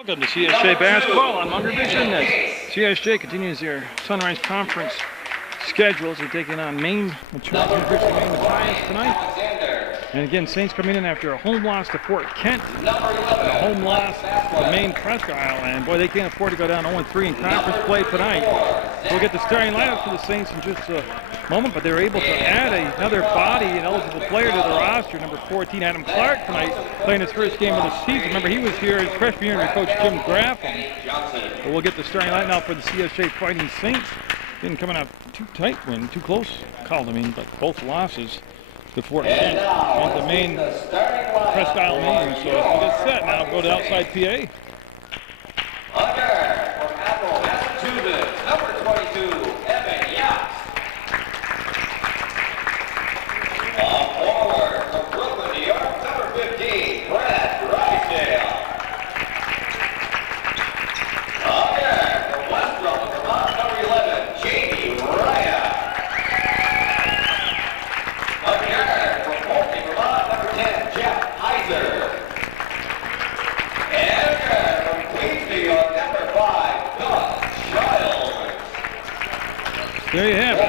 Welcome to CSJ basketball on Munger Vision. As CSJ continues their Sunrise Conference schedule as they're taking on Maine Machias tonight. And again, Saints coming in after a home loss to Fort Kent and a home loss to Maine Presque Isle. And boy, they can't afford to go down 0-3 in conference play tonight. We'll get the starting lineup for the Saints in just a moment, but they were able to add another body, an eligible player to the roster. Number 14, Adam Clark, tonight playing his first game of the season. Remember, he was here as freshman year under Coach Jim Graffam. But we'll get the starting lineup now for the CSJ Fighting Saints. Didn't coming out too tight win, too close called, but both losses to Fort Kent and the Maine Presque Isle Maine. So we'll get set now, go to outside PA. Munger from Apple, Massachusetts, number 22, Evan Yachts. Forward from Brooklyn, New York, number 15, Brad Drysdale. Munger from West Brooklyn, Vermont, number 11, Jamie Raya. Munger from Poultney, Vermont, number 10, Jeff Heiser. And from Queens, New York, number 5, Gus Child. There you have it.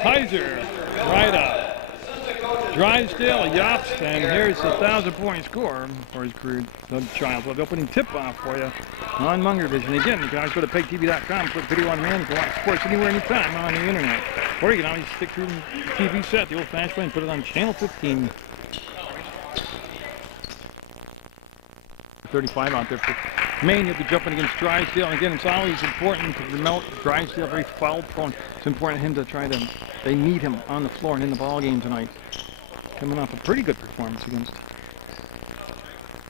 Heiser, Drysdale, Yops, and here's a 1,000-point score for his career. Doug Child. We'll have the opening tip-off for you on Munger Vision. Again, you can always go to PEGTV.com, click video on demand. You can watch sports anywhere, anytime on the internet. Or you can always stick to the TV set, the old-fashioned way, and put it on channel 15. 35 out there for Maine. He'll be jumping against Drysdale. And again, it's always important to promote Drysdale, very foul prone. It's important for him to try to, they need him on the floor and in the ball game tonight. Coming off a pretty good performance against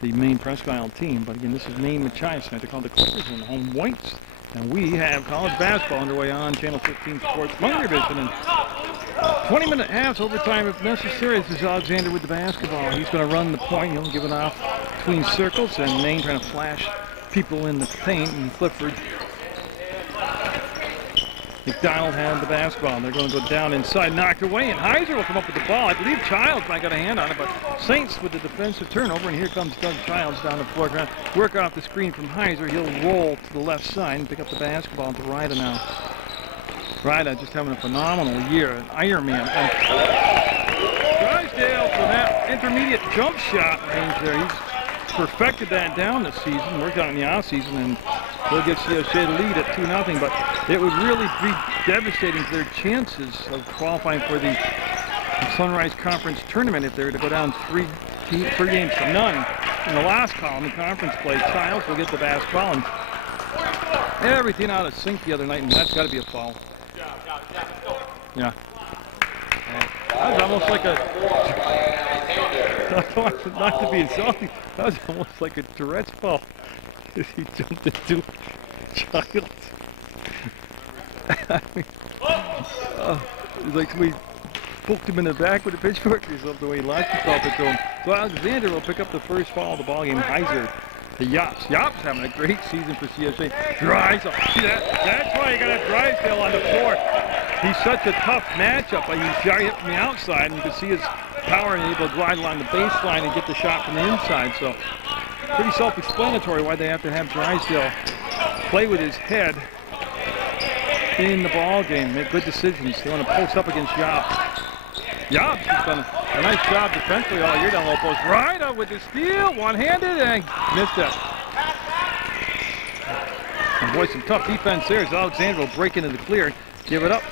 the Maine Presque Isle team. But again, this is Maine Machias tonight. They're called the Clippers and the home whites. And we have college basketball underway on Channel 15 Sports Munger Vision. And 20-minute halves, overtime if necessary. This is Alexander with the basketball. He's going to run the point. He'll give it off between circles, and Maine trying to flash people in the paint. And Clifford, McDonald had the basketball. They're going to go down inside, knocked away, and Heiser will come up with the ball. I believe Childs might got a hand on it, but Saints with the defensive turnover, and here comes Doug Childs down the floor. Going to work off the screen from Heiser. He'll roll to the left side and pick up the basketball to Ryda now. Ryda just having a phenomenal year, an Ironman. And Drysdale from that intermediate jump shot range there. He's perfected that down this season, worked out in the offseason, and they'll give CSJ the lead at 2-0. But it would really be devastating to their chances of qualifying for the Sunrise Conference tournament if they were to go down three games to none. In the last column in conference play, Childs will get the basketball and everything out of sync the other night, and that's got to be a foul. Yeah. That was almost like a, not to be insulting, that was almost like a Tourette's foul. He jumped into Childs. It's like somebody poked him in the back with a pitchfork or something, the way he launched himself into him. So Alexander will pick up the first foul of the ballgame. Heiser to Yops. Yops having a great season for CSJ. Drysdale. See that? That's why you got to Drysdale on the floor. He's such a tough matchup. He's hit from the outside, and you can see his power and able to glide along the baseline and get the shot from the inside. So pretty self-explanatory why they have to have Drysdale play with his head in the ball game, make good decisions. They want to post up against Yops. Yops has done a nice job defensively all year down low post. Ryda with the steal, one-handed, and missed it. And boy, some tough defense there as Alexander will break into the clear, give it up.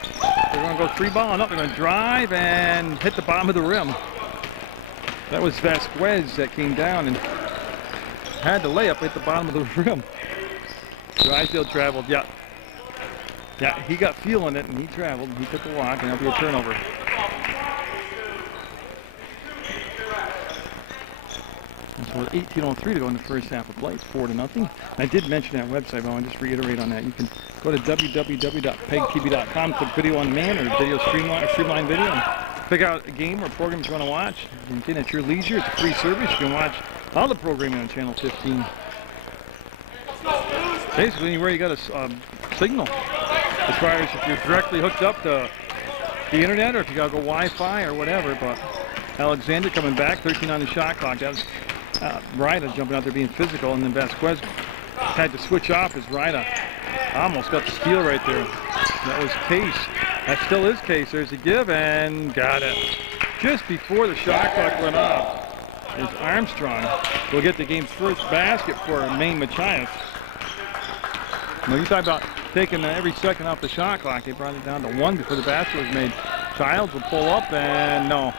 They're going to go three ball and up. They're going to drive and hit the bottom of the rim. That was Vasquez that came down and had the layup at the bottom of the rim. Drysdale traveled, yeah, he got feeling it, and he traveled, and he took the walk, and that'll be a turnover. So with 18:03 to go in the first half of play, it's 4-0. I did mention that website, but I want to just reiterate on that. You can go to www.pegtv.com, click video on demand or video streamline video, and pick out a game or program you want to watch. Again, at your leisure, it's a free service. You can watch all the programming on Channel 15. Basically, anywhere you got a signal. As far as if you're directly hooked up to the internet or if you got to go Wi-Fi or whatever. But Alexander coming back, 13 on the shot clock. That Ryda jumping out there being physical, and then Vasquez had to switch off as Ryda almost got the steal right there. That was Case. That still is Case. There's a give and got it. Just before the shot clock went off is Armstrong. Will get the game's first basket for Maine Machias. When you talk about taking every second off the shot clock, they brought it down to 1 before the basket was made. Childs will pull up and no.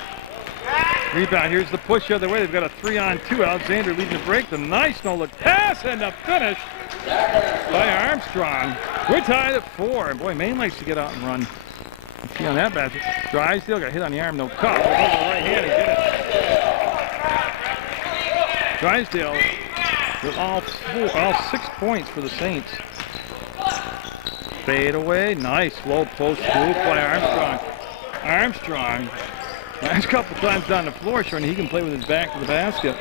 Rebound, here's the push the other way. They've got a 3-on-2. Alexander leading the break. The nice no-look pass and the finish by Armstrong. We're tied at 4. And boy, Maine likes to get out and run. You see on that basket. Drysdale got hit on the arm, no cup. Over the right hand and get it. Drysdale with all 6 points for the Saints. Fade away, nice low post move by Armstrong. Armstrong, last couple times down the floor, showing he can play with his back to the basket.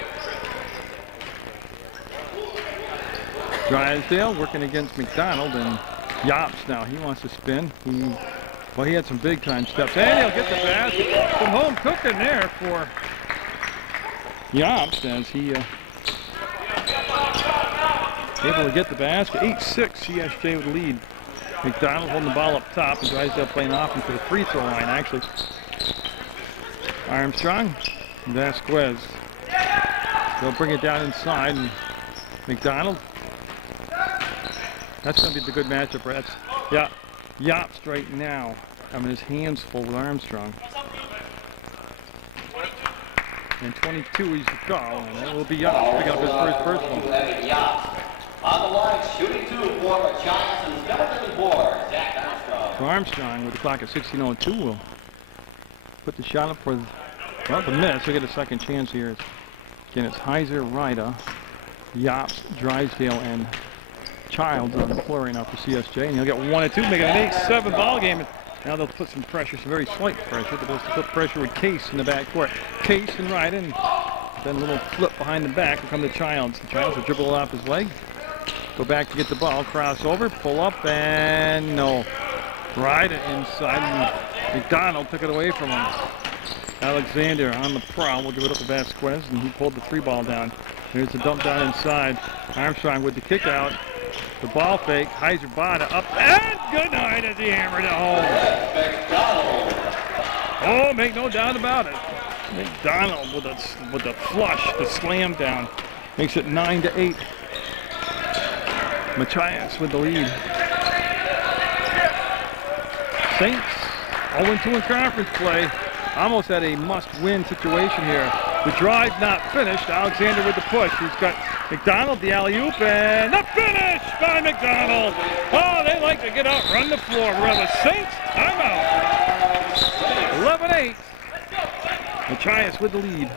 Drysdale working against McDonald, and Yops now, he wants to spin. He had some big time steps, and he'll get the basket. Some home cooking there for Yops as he able to get the basket. 8-6, CSJ with the lead. McDonald holding the ball up top, and Drysdale playing off into the free throw line, actually. Armstrong, Vasquez. They'll bring it down inside, and McDonald. That's going to be the good matchup, right? Yeah, Yops right now having his hands full with Armstrong. And 22 is the call, and that will be Yops picking up his first personal. On the line, shooting 2 for Machias and stepping to the board, Zach Armstrong. So Armstrong, with the clock at 16:02, will put the shot up for the miss. He'll get a second chance here. Again, it's Heiser, Ryda, Yops, Drysdale, and Childs on the floor right now for CSJ. And he'll get 1 and 2, making an 8-7 ball game. And now they'll put some pressure, some very slight pressure. They're supposed to put pressure with Case in the backcourt. Case and Ryda, and then a little flip behind the back will come to Childs. The Childs will dribble it off his leg. Go back to get the ball, cross over, pull up, and no. Ryda inside, and McDonald took it away from him. Alexander on the prowl, will give it up to Vasquez, and he pulled the 3 ball down. There's the dump down inside. Armstrong with the kick out. The ball fake, Heiser Bada up, and good night as he hammered it home. Oh, make no doubt about it. McDonald with the flush, the slam down, makes it 9-8. Machias with the lead. Saints 0-2 in conference play. Almost at a must-win situation here. The drive not finished. Alexander with the push. He's got McDonald, the alley-oop, and the finish by McDonald. Oh, they like to get out, run the floor. We're the Saints timeout. 11-8. Machias with the lead.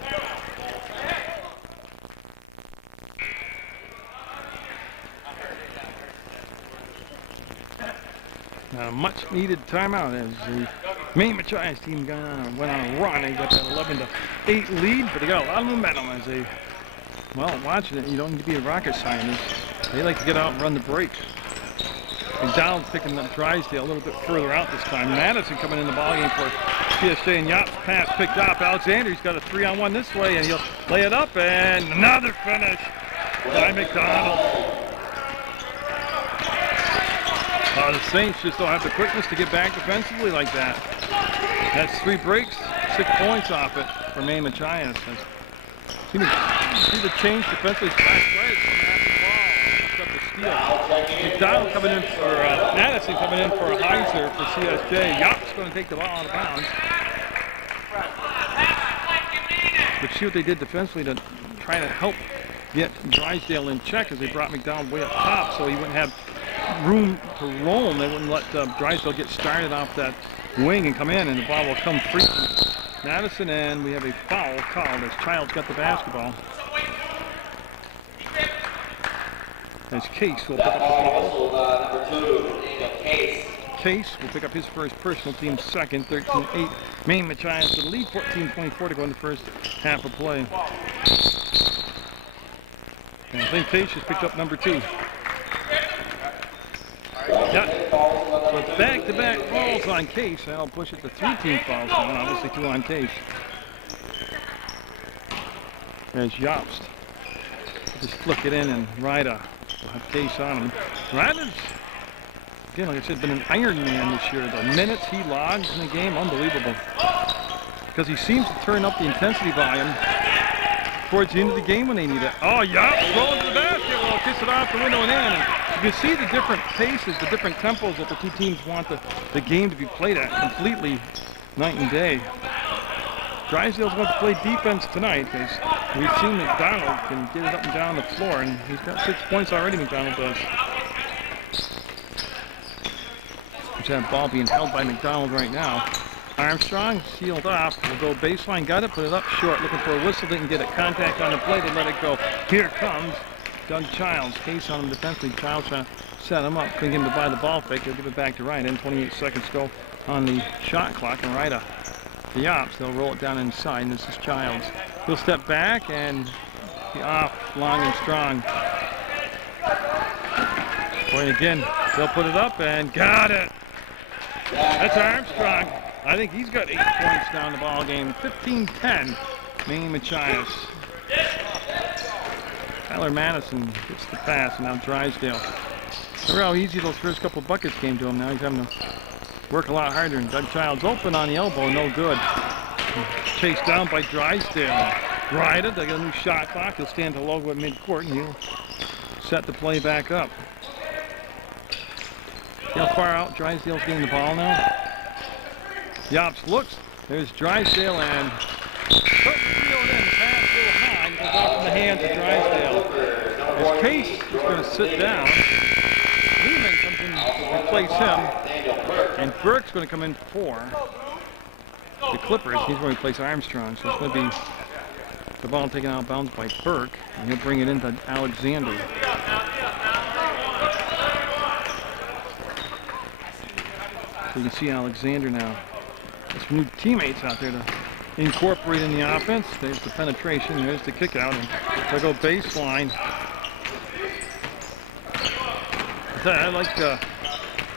Much needed timeout as the Maine Machias team went on a run. They got that 11-8 lead, but they got a lot of momentum as they, well, watching it, you don't need to be a rocket scientist. They like to get out and run the break. McDonald's picking up Drysdale a little bit further out this time. Madison coming in the ballgame for CSJ, and Yops pass picked up. Alexander's got a 3-on-1 this way, and he'll lay it up, and another finish by McDonald. The Saints just don't have the quickness to get back defensively like that. That's 3 breaks, 6 points off it for Maine Machias. See the change defensively. McDonald coming in for Madison coming in for a Heiser for CSJ. Yops going to take the ball out of bounds. But see what they did defensively to try to help get Drysdale in check as they brought McDonald way up top so he wouldn't have room to roam. They wouldn't let Drysdale get started off that wing and come in, and the ball will come free from Madison, and we have a foul called as Childs got the basketball. As Case will pick up the ball. Case will pick up his first personal, team second, 13-8. Maine Machias with the lead, 14-24 to go in the first half of play. And I think Case just picked up number 2. Yeah. So it's back-to-back falls on Case. That'll push it to 3-team fouls now, obviously 2 on Case. As Yops Just flick it in and Ryder will have case on him. Ryder's, again, like I said, been an Iron Man this year. The minutes he logs in the game, unbelievable. Because he seems to turn up the intensity volume towards the end of the game when they need it. Oh, Yop rolls the basket. Well, kiss it off the window and in. And you can see the different paces, the different tempos that the two teams want the game to be played at completely night and day. Drysdale's going to play defense tonight because we've seen McDonald can get it up and down the floor, and he's got 6 points already, McDonald does. There's that ball being held by McDonald right now. Armstrong sealed off. Will go baseline, got it, put it up short, looking for a whistle, didn't get it. Contact on the play, they let it go. Here comes Doug Childs. Case on him defensively. Childs trying to set him up. Couldn't get him to buy the ball fake. They'll give it back to Ryan. 28 seconds go on the shot clock, and Ryder. The Ops, they'll roll it down inside, and this is Childs. He'll step back and be off long and strong. Point again, they'll put it up and got it. That's Armstrong. I think he's got 8 points down the ball game. 15-10, Maine Machias. Tyler Madison gets the pass, and now Drysdale. Remember how easy those first couple buckets came to him. Now he's having to work a lot harder, and Doug Childs open on the elbow, no good. Chased down by Drysdale. Ryder, they got a new shot clock. He'll stand to logo at midcourt, and he'll set the play back up. See how far out Drysdale's getting the ball now? Yops looks. There's Drysdale, and putting the field in. The pass a little high. It goes off in the hands of Drysdale. His Case is going to sit down. Lehman comes in to replace him. And Burke's going to come in for the Clippers. He's going to replace Armstrong. So it's going to be the ball taken out of bounds by Burke. And he'll bring it into Alexander. So you can see Alexander now. There's some new teammates out there to incorporate in the offense. There's the penetration. There's the kick out. And they'll go baseline. I like the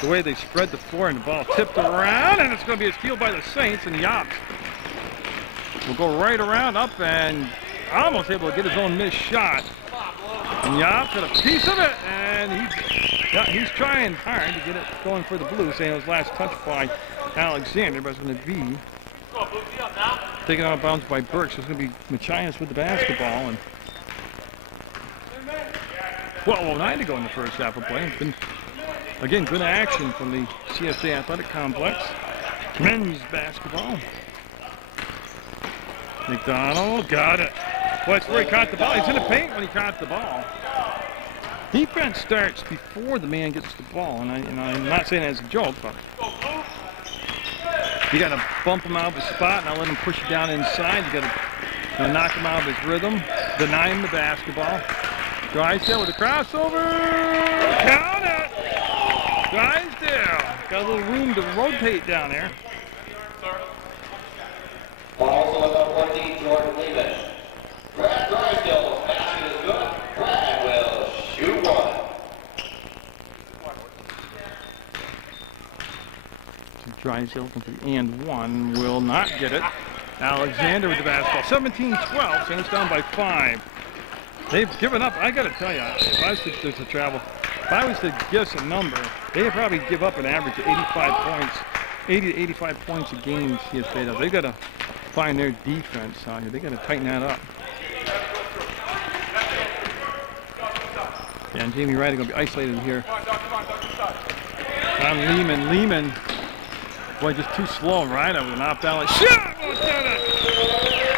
way they spread the floor, and the ball tipped around, and it's going to be a steal by the Saints, and Yops will go right around up and almost able to get his own missed shot. And Yops had a piece of it, and he's trying hard to get it going for the Blues, saying it was last touched by Alexander, but it's going to be taken out of bounds by Burke, so it's going to be Machias with the basketball. And 12:09 to go in the first half of play. It's been, again, good action from the CSJ Athletic Complex. Men's basketball. McDonald got it. Boy, that's where he caught the ball. He's in the paint when he caught the ball. Defense starts before the man gets the ball, and I'm not saying that as a joke, but you got to bump him out of his spot, and I'll let him push it down inside. You got to knock him out of his rhythm, deny him the basketball. Drysdale with a crossover. Count it. Drysdale got a little room to rotate down there. Also at number 14, Jordan Lehman. Brad Drysdale's basket is good. Brad will shoot one. Drysdale complete and one, will not get it. Alexander with the basketball. 17-12, Saints down by 5. They've given up. I got to tell you, if I was to guess a number, they'd probably give up an average of 85 points, 80 to 85 points a game. CSJ does. They've got to find their defense out here. They got to tighten that up. Yeah, and Jamie Ryder going to be isolated here. On Lehman, boy, just too slow. Ryder with an off-balance shot. Won't get it.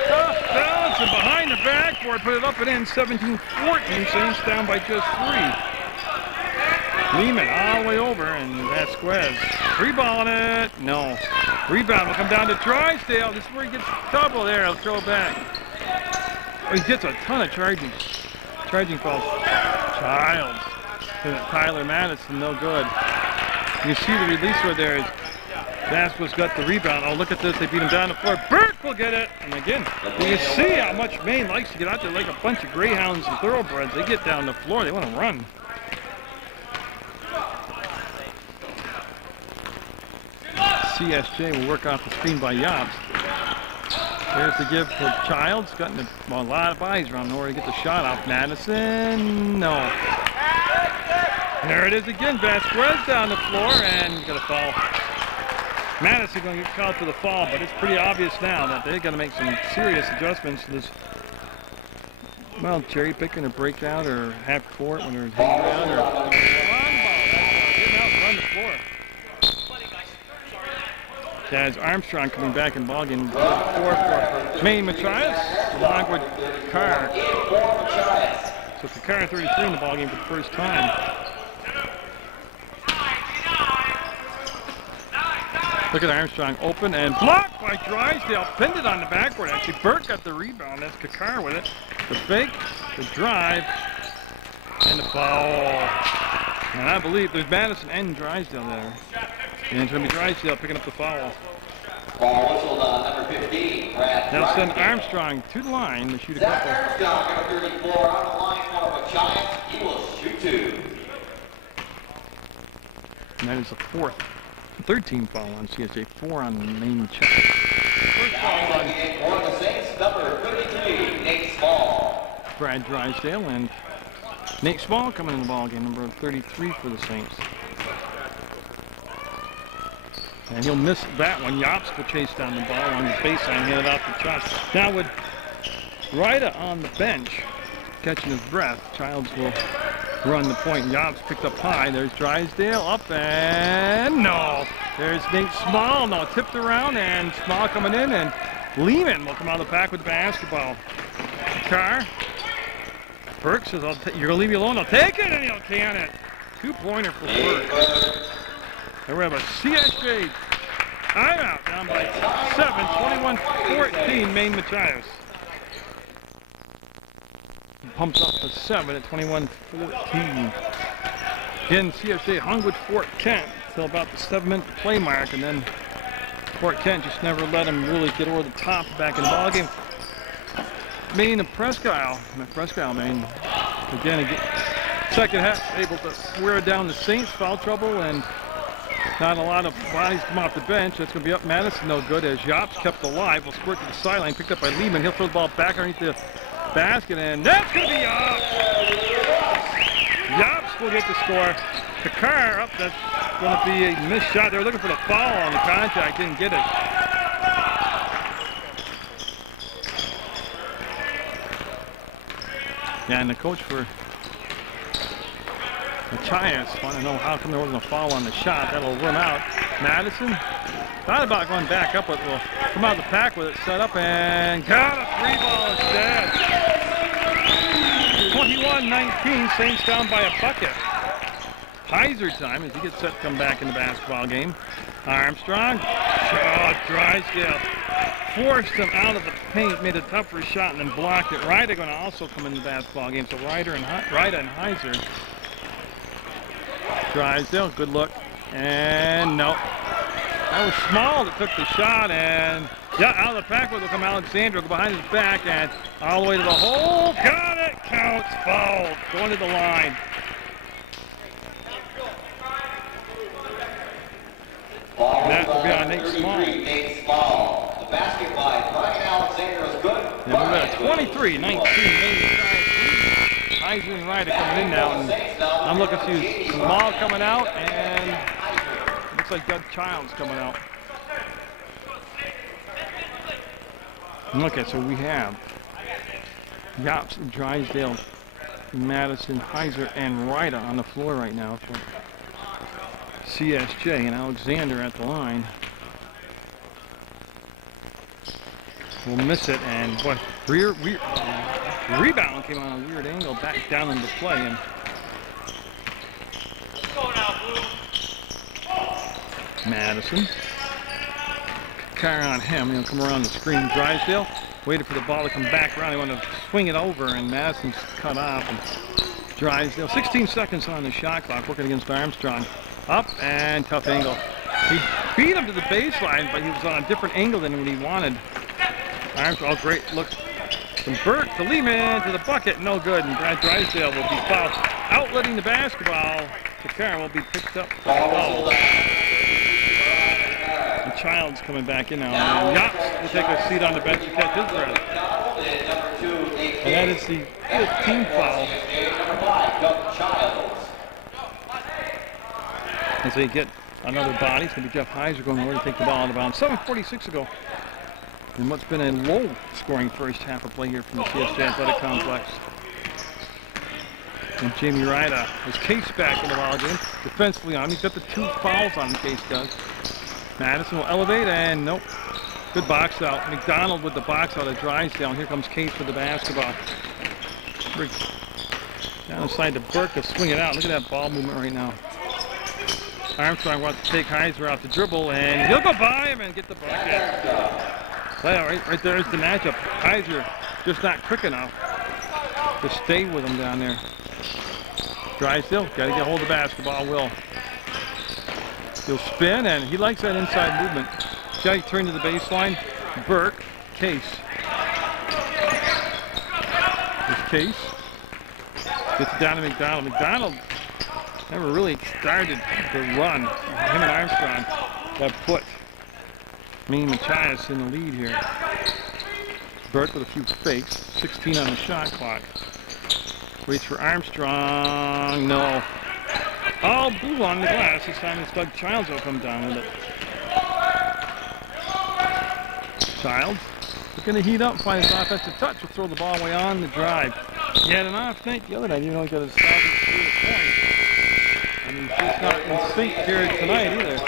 Tough balance and behind the backboard, put it up and in. 17-14. Saints down by just 3. Lehman all the way over, and Vasquez reballing it. No. Rebound will come down to Drysdale. This is where he gets double there. I'll throw it back. Oh, he gets a ton of charging falls. Childs. Tyler Madison, no good. You see the release right there. Vasquez got the rebound. Oh, look at this. They beat him down the floor. Burke will get it. And again, you can see how much Maine likes to get out there like a bunch of greyhounds and thoroughbreds. They get down the floor. They want to run. CSJ will work off the screen by Yops. There's the give for Childs. Gotten a lot of eyes around nowhere to get the shot off. Madison, no. There it is again. Vasquez down the floor and he's got a foul. Madison going to get called for the fall, but it's pretty obvious now that they're going to make some serious adjustments to this. Well, cherry picking or breakout or half court when they're hanging around or run ball. Getting out and run the floor. As Armstrong coming back in ballgame. 4 for Maine Machias, along with Carr. So Carr 33 in the ballgame for the first time. Look at Armstrong open and blocked by Drysdale. Pinned it on the backboard. Actually, Burke got the rebound. That's Kakar with it. The fake, the drive, and the foul. And I believe there's Madison and Drysdale there. And it's going to be Drysdale picking up the foul. Ball whistled on number 15, Brad. Now send Armstrong to the line to shoot a couple. Armstrong, number 34, on the line for Machias. He will shoot 2. And that is the 4th. 13 foul on CSJ, 4 on Maine Machias. First foul on for the Saints, number 33, Nate Small. Brad Drysdale and Nate Small coming in the ballgame, number 33 for the Saints. And he'll miss that one. Yops will chase down the ball on the baseline, hand it off to Childs. Now with Ryda on the bench, catching his breath, Childs will run the point. Yops picked up high. There's Drysdale up and no. There's Nate Small. No, tipped around and Small coming in and Lehman will come out of the pack with the basketball. Carr. Burke says, you're going to leave me alone. I'll take it and he'll can it. 2-pointer for Burke. And we have a CSJ timeout down by 7, 21-14, Maine Machias. Pumped up to 7 at 21-14. Again, CSJ hung with Fort Kent until about the 7-minute play mark, and then Fort Kent just never let him really get over the top back in the ballgame. Maine and Presque Isle, Maine. Again, second half, able to wear down the Saints, foul trouble, and not a lot of bodies come off the bench. That's going to be up Madison, no good, as Yops kept alive. Will squirt to the sideline, picked up by Lehman. He'll throw the ball back underneath the basket, and that's going to be Yops. Yops will get the score. Kakar up, that's going to be a missed shot. They were looking for the foul on the contact, didn't get it. Yeah, and the coach for Machias want to know how come there wasn't a foul on the shot. That'll run out. Madison thought about going back up, but will come out of the pack with it set up and got a 3-ball instead. 21-19, Saints down by a bucket. Heiser time as he gets set to come back in the basketball game. Armstrong, Drysdale forced him out of the paint, made a tougher shot, and then blocked it. Ryda going to also come in the basketball game. So Ryda and Heiser. Drysdale, good look, and no. That was Small that took the shot, and yeah, out of the pack will come Alexander, go behind his back, and all the way to the hole. Got it, counts, fouled, going to the line. That will be on Nate Small. Nate Small. The basket by Brian Alexander is good. Yeah, we're at 23-19. Heiser and Ryder coming in now, and I'm looking to see Small coming out, and looks like Doug Childs coming out. Okay, so we have Yops, Drysdale, Madison, Heiser, and Ryder on the floor right now for CSJ, and Alexander at the line. We'll miss it, and boy, rebound came on a weird angle back down into play, and Madison. Carry on him, he'll come around the screen. Drysdale waited for the ball to come back around. He wanted to swing it over, and Madison's cut off. And Drysdale, 16 seconds on the shot clock, working against Armstrong. Up and tough angle. He beat him to the baseline, but he was on a different angle than what he wanted. Armstrong, great look from Burke to Lehman to the bucket, no good. And Brad Drysdale will be fouled. Outletting the basketball. Kakar will be picked up for the foul. Childs coming back in now. And Yachts will take a seat on the bench to catch his breath. And that is the 15th foul. As they get another body, it's going to be Jeff Heiser going over to take the ball out of bounds. 7:46 ago. And what's been a low-scoring first half of play here from the CSJ Athletic Complex. And Jamie Ryda has Case back in the ball game. Defensively on him. He's got the 2 fouls on him, Case does. Madison will elevate, and nope. Good box out. McDonald with the box out of Drysdale. Here comes Case with the basketball. Down inside to Burke to swing it out. Look at that ball movement right now. Armstrong wants to take Heiser out to dribble, and he'll go by him and get the bucket. Well, right there is the matchup. Heiser just not quick enough to stay with him down there. Drysdale, got to get hold of the basketball. He'll spin, and he likes that inside movement. Got to turn to the baseline. Burke, Case. There's Case. Gets it down to McDonald. McDonald never really started the run. Him and Armstrong have put Maine Machias in the lead here. Burke with a few fakes. 16 on the shot clock. Waits for Armstrong. No. All blue on the glass. This time it's Doug Childs will come down with it. Childs looking to heat up, find his offensive touch. Will throw the ball away on the drive. He had an off night the other night. Even though he got his 1,000 points. And he's just not in sync here tonight either.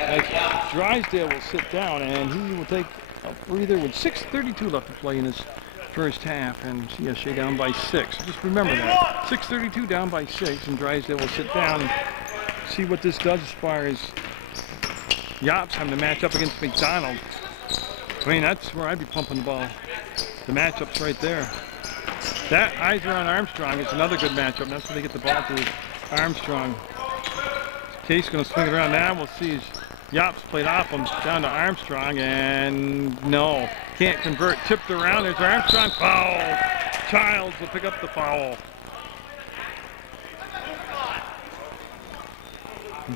As Drysdale will sit down, and he will take a breather with 6:32 left to play in his first half, and CSJ down by 6. Just remember that. 6:32 down by 6, and Drysdale will sit down and see what this does as far as Yops having to match up against McDonald. I mean, that's where I'd be pumping the ball. The matchup's right there. That Heiser on Armstrong is another good matchup. That's when they get the ball to Armstrong. Case going to swing it around now. We'll see as Yops played off him down to Armstrong, and no, can't convert. Tipped around. There's Armstrong. Foul. Childs will pick up the foul.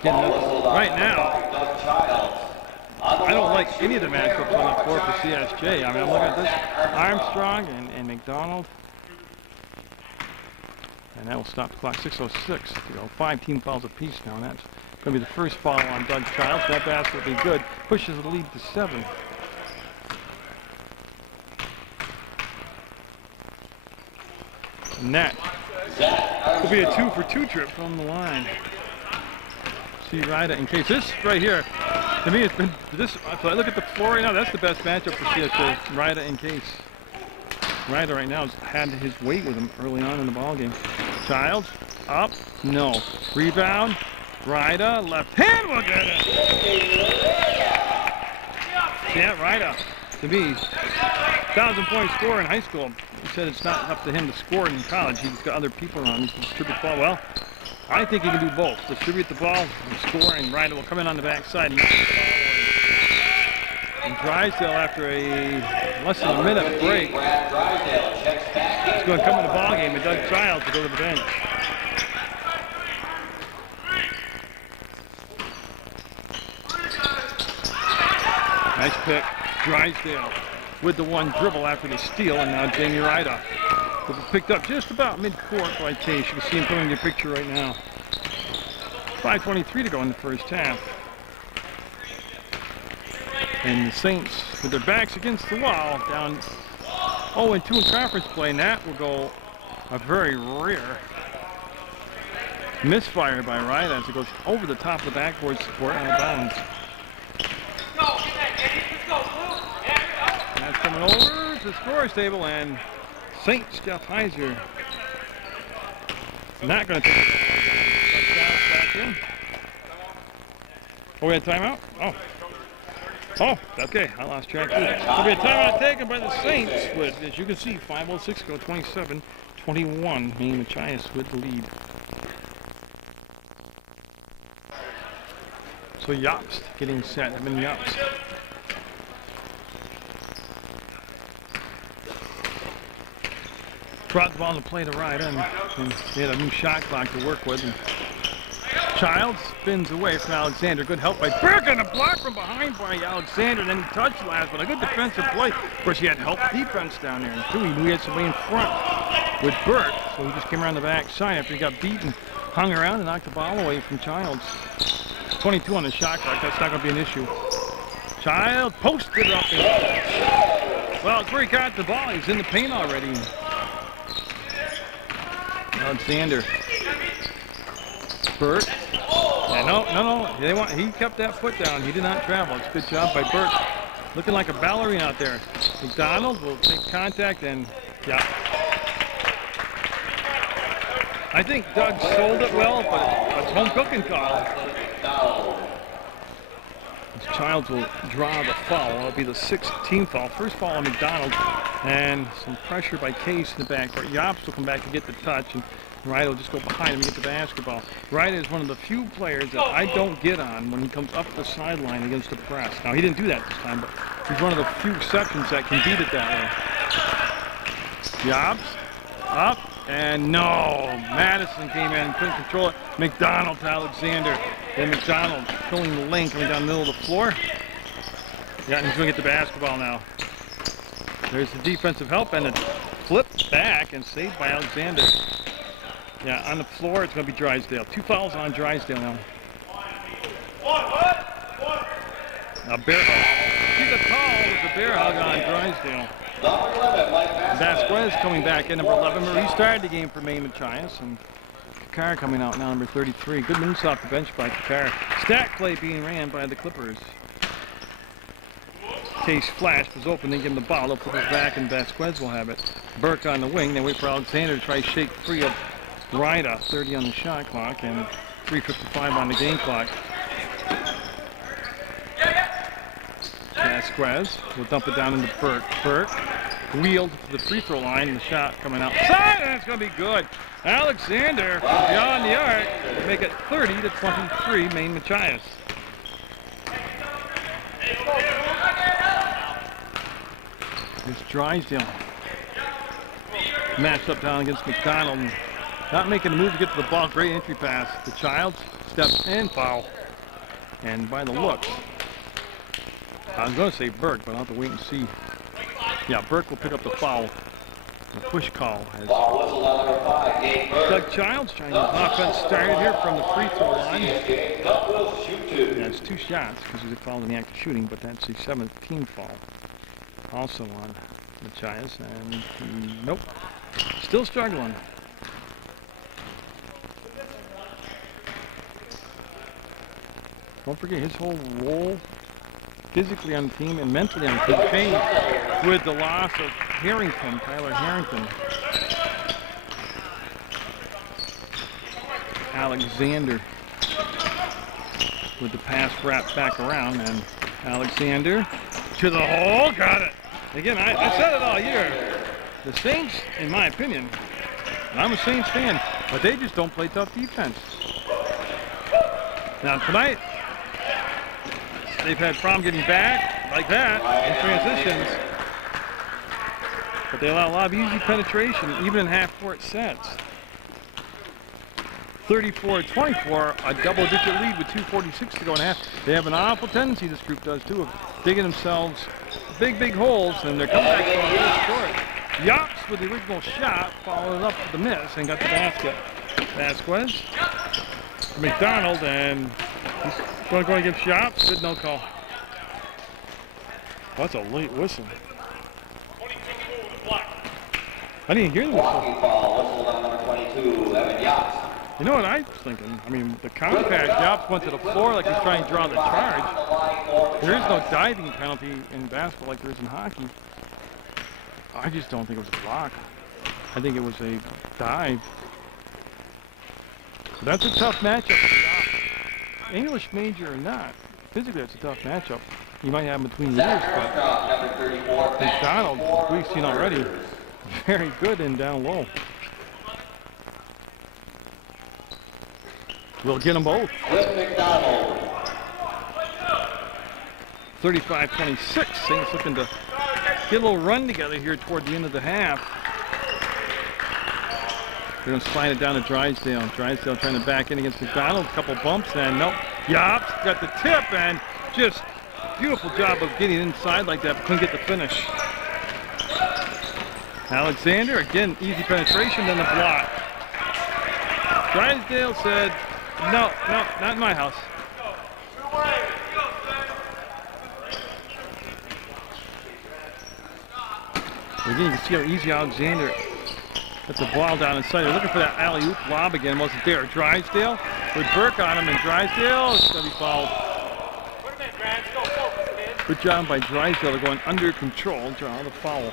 Right now, I don't like any of the matchups on the floor for CSJ. I mean, I'm looking at this. Armstrong and McDonald. And that will stop the clock. 6:06 to go. 5 team fouls apiece now, and that's going to be the first foul on Doug Childs. That basket will be good. Pushes the lead to 7. And that will be a 2-for-2 trip from the line. See Ryda in Case. This right here, to me, it's been this. If I look at the floor right now, that's the best matchup for CSJ. Ryda in Case. Ryda right now has had his weight with him early on in the ball game. Childs up, no. Rebound. Ryda left hand will get it. Yeah, Ryda. To me, 1,000-point scorer in high school. He said it's not up to him to score in college. He's got other people around him to distribute the ball. Well, I think he can do both. Distribute the ball and score, and Ryda will come in on the backside and knock the ball away. And Drysdale, after a less than a minute break, is going to come in the ball game, and Doug Childs to go to the bench. Nice pick. Drysdale with the one dribble after the steal, and now Jamie Ryda. It was picked up just about mid-court by Case. You can see him coming in your picture right now. 5:23 to go in the first half. And the Saints, with their backs against the wall, down 0-2 in conference play, and that will go a very rare misfire by Ryda as it goes over the top of the backboard support out of bounds. That's coming over to the scorer's table, and Saints, Jeff Heiser, not going to take it back in. Oh, we had timeout? Oh, okay, I lost track. There'll be a timeout taken by the Saints with, as you can see, 5:06 go, 27-21. Maine Machias with the lead. So Yops getting set. I've been Yops. Brought the ball to play to Ryda, and they had a new shot clock to work with. And Childs spins away from Alexander. Good help by Burke and a block from behind by Alexander. And then he touched last, but a good defensive play. Of course, he had help defense down there. And too, he knew he had somebody in front with Burke. So he just came around the back side after he got beaten, hung around and knocked the ball away from Childs. 22 on the shot clock. That's not going to be an issue. Childs posted up. Well, it's where he got the ball. He's in the paint already. Alexander. Burke. Yeah, no. He kept that foot down. He did not travel. It's a good job by Burke. Looking like a ballerina out there. McDonald will take contact and, yeah. I think Doug sold it well, but it's home cooking call. Childs will draw the foul. It'll be the 16th foul. First foul on McDonald. And some pressure by Case in the backcourt. Yops will come back to get the touch. And Wright will just go behind him and get the basketball. Wright is one of the few players that I don't get on when he comes up the sideline against the press. Now, he didn't do that this time, but he's one of the few exceptions that can beat it that way. Yops up. And no, Madison came in, couldn't control it. McDonald to Alexander. Then McDonald pulling the lane, coming down the middle of the floor. Yeah, and he's going to get the basketball now. There's the defensive help and a flip back and saved by Alexander. Yeah, on the floor, it's going to be Drysdale. 2 fouls on Drysdale now. A bear hug. See the call is a bear hug on Drysdale. Vasquez coming back in number 11. He started the game for Maine Machias, and Kakar coming out now, number 33. Good moves off the bench by Kakar. Stack play being ran by the Clippers. Case flash was open. They give him the ball. They'll put it back, and Vasquez will have it. Burke on the wing. They wait for Alexander to try to shake free of Ryda. 30 on the shot clock and 3:55 on the game clock. Vasquez will dump it down into Burke. Burke wheeled to the free throw line. The shot coming outside, and it's going to be good. Alexander from beyond the arc to make it 30-23, Maine Machias. Here's Drysdale. Matched up down against McDonald. Not making a move to get to the ball. Great entry pass. The Childs steps in, foul. And by the looks, I was going to say Burke, but I'll have to wait and see. Yeah, Burke will pick up the foul. The push call has Doug Childs trying to get offense started here from the free throw line. Yeah, it's 2 shots because he's fouled in the act of shooting, but that's the 17th foul. Also on Machias, and nope, still struggling. Don't forget his whole role physically on the team and mentally on the team changed with the loss of Harrington, Tyler Harrington. Alexander with the pass wrapped back around, and Alexander to the hole, got it. Again, I said it all year. The Saints, in my opinion, and I'm a Saints fan, but they just don't play tough defense. Now tonight, they've had problem getting back like that in transitions, but they allow a lot of easy penetration, even in half-court sets. 34-24, a double-digit lead with 2:46 to go in half. They have an awful tendency, this group does too, of digging themselves big holes, and they're coming back from a little short. Yops with the original shot, followed up with the miss, and got the basket. Vasquez, McDonald, and he's going to go against Yops. Good no call. That's a late whistle. I didn't hear the whistle. You know what I was thinking? I mean, the contact, Yops went to the floor like he's trying to draw the charge. There is no diving penalty in basketball like there is in hockey. I just don't think it was a block. I think it was a dive. But that's a tough matchup for Yops. English major or not, physically that's a tough matchup. You might have him between the ears, but McDonald, we've seen already, very good and down low. We'll get them both. 35-26. Saints looking to get a little run together here toward the end of the half. They're going to slide it down to Drysdale. Drysdale trying to back in against McDonald. A couple bumps and nope. Yops got the tip and just beautiful job of getting inside like that, but couldn't get the finish. Alexander, again, easy penetration, then the block. Drysdale said, no, not in my house. Again, you can see how easy Alexander gets the ball down inside. They're looking for that alley-oop lob again. Wasn't there. Drysdale with Burke on him, and Drysdale is going to be fouled. Good job by Drysdale. They're going under control. Draw the foul.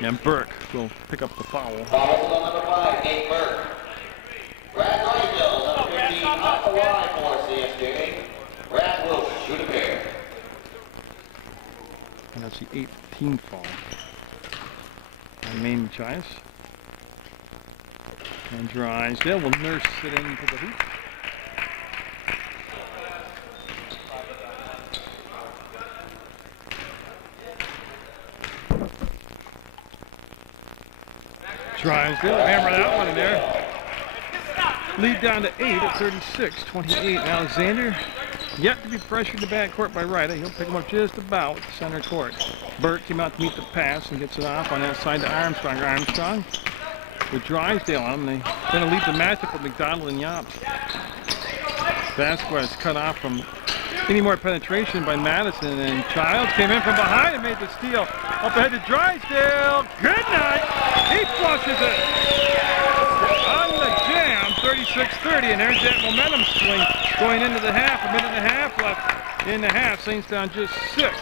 And Burke will pick up the foul. Foul on number 5, Nate Burke. Brad Drysdale, number 15, off the line for CSJ. Brad will shoot a pair. And that's the 18th foul on Maine Machias. And Drysdale will nurse it into the hoop. Drysdale hammer that one in there. Lead down to 8 at 36-28. Alexander yet to be pressured in the backcourt by Ryder. He'll pick him up just about center court. Burke came out to meet the pass and gets it off on that side to Armstrong. Armstrong with Drysdale on him. They're going to lead the matchup with McDonald and Yops. Vasquez cut off from any more penetration by Madison, and Childs came in from behind and made the steal. Up ahead to Drysdale. Good night. He flushes it. On the jam, 36-30, and there's that momentum swing going into the half. A minute and a half left in the half. Saints down just 6.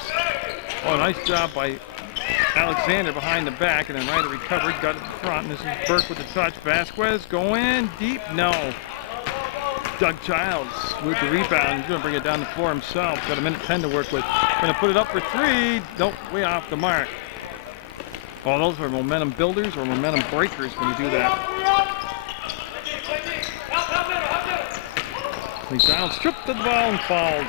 Oh, nice job by Alexander behind the back, and then Ryder recovered, got it in front, and this is Burke with the touch. Vasquez going deep. No. Doug Childs with the rebound. He's going to bring it down the floor himself. Got a minute 10 to work with. Going to put it up for 3. Nope, way off the mark. Oh, those are momentum builders or momentum breakers when you do that. McDonald stripped the ball and fouled.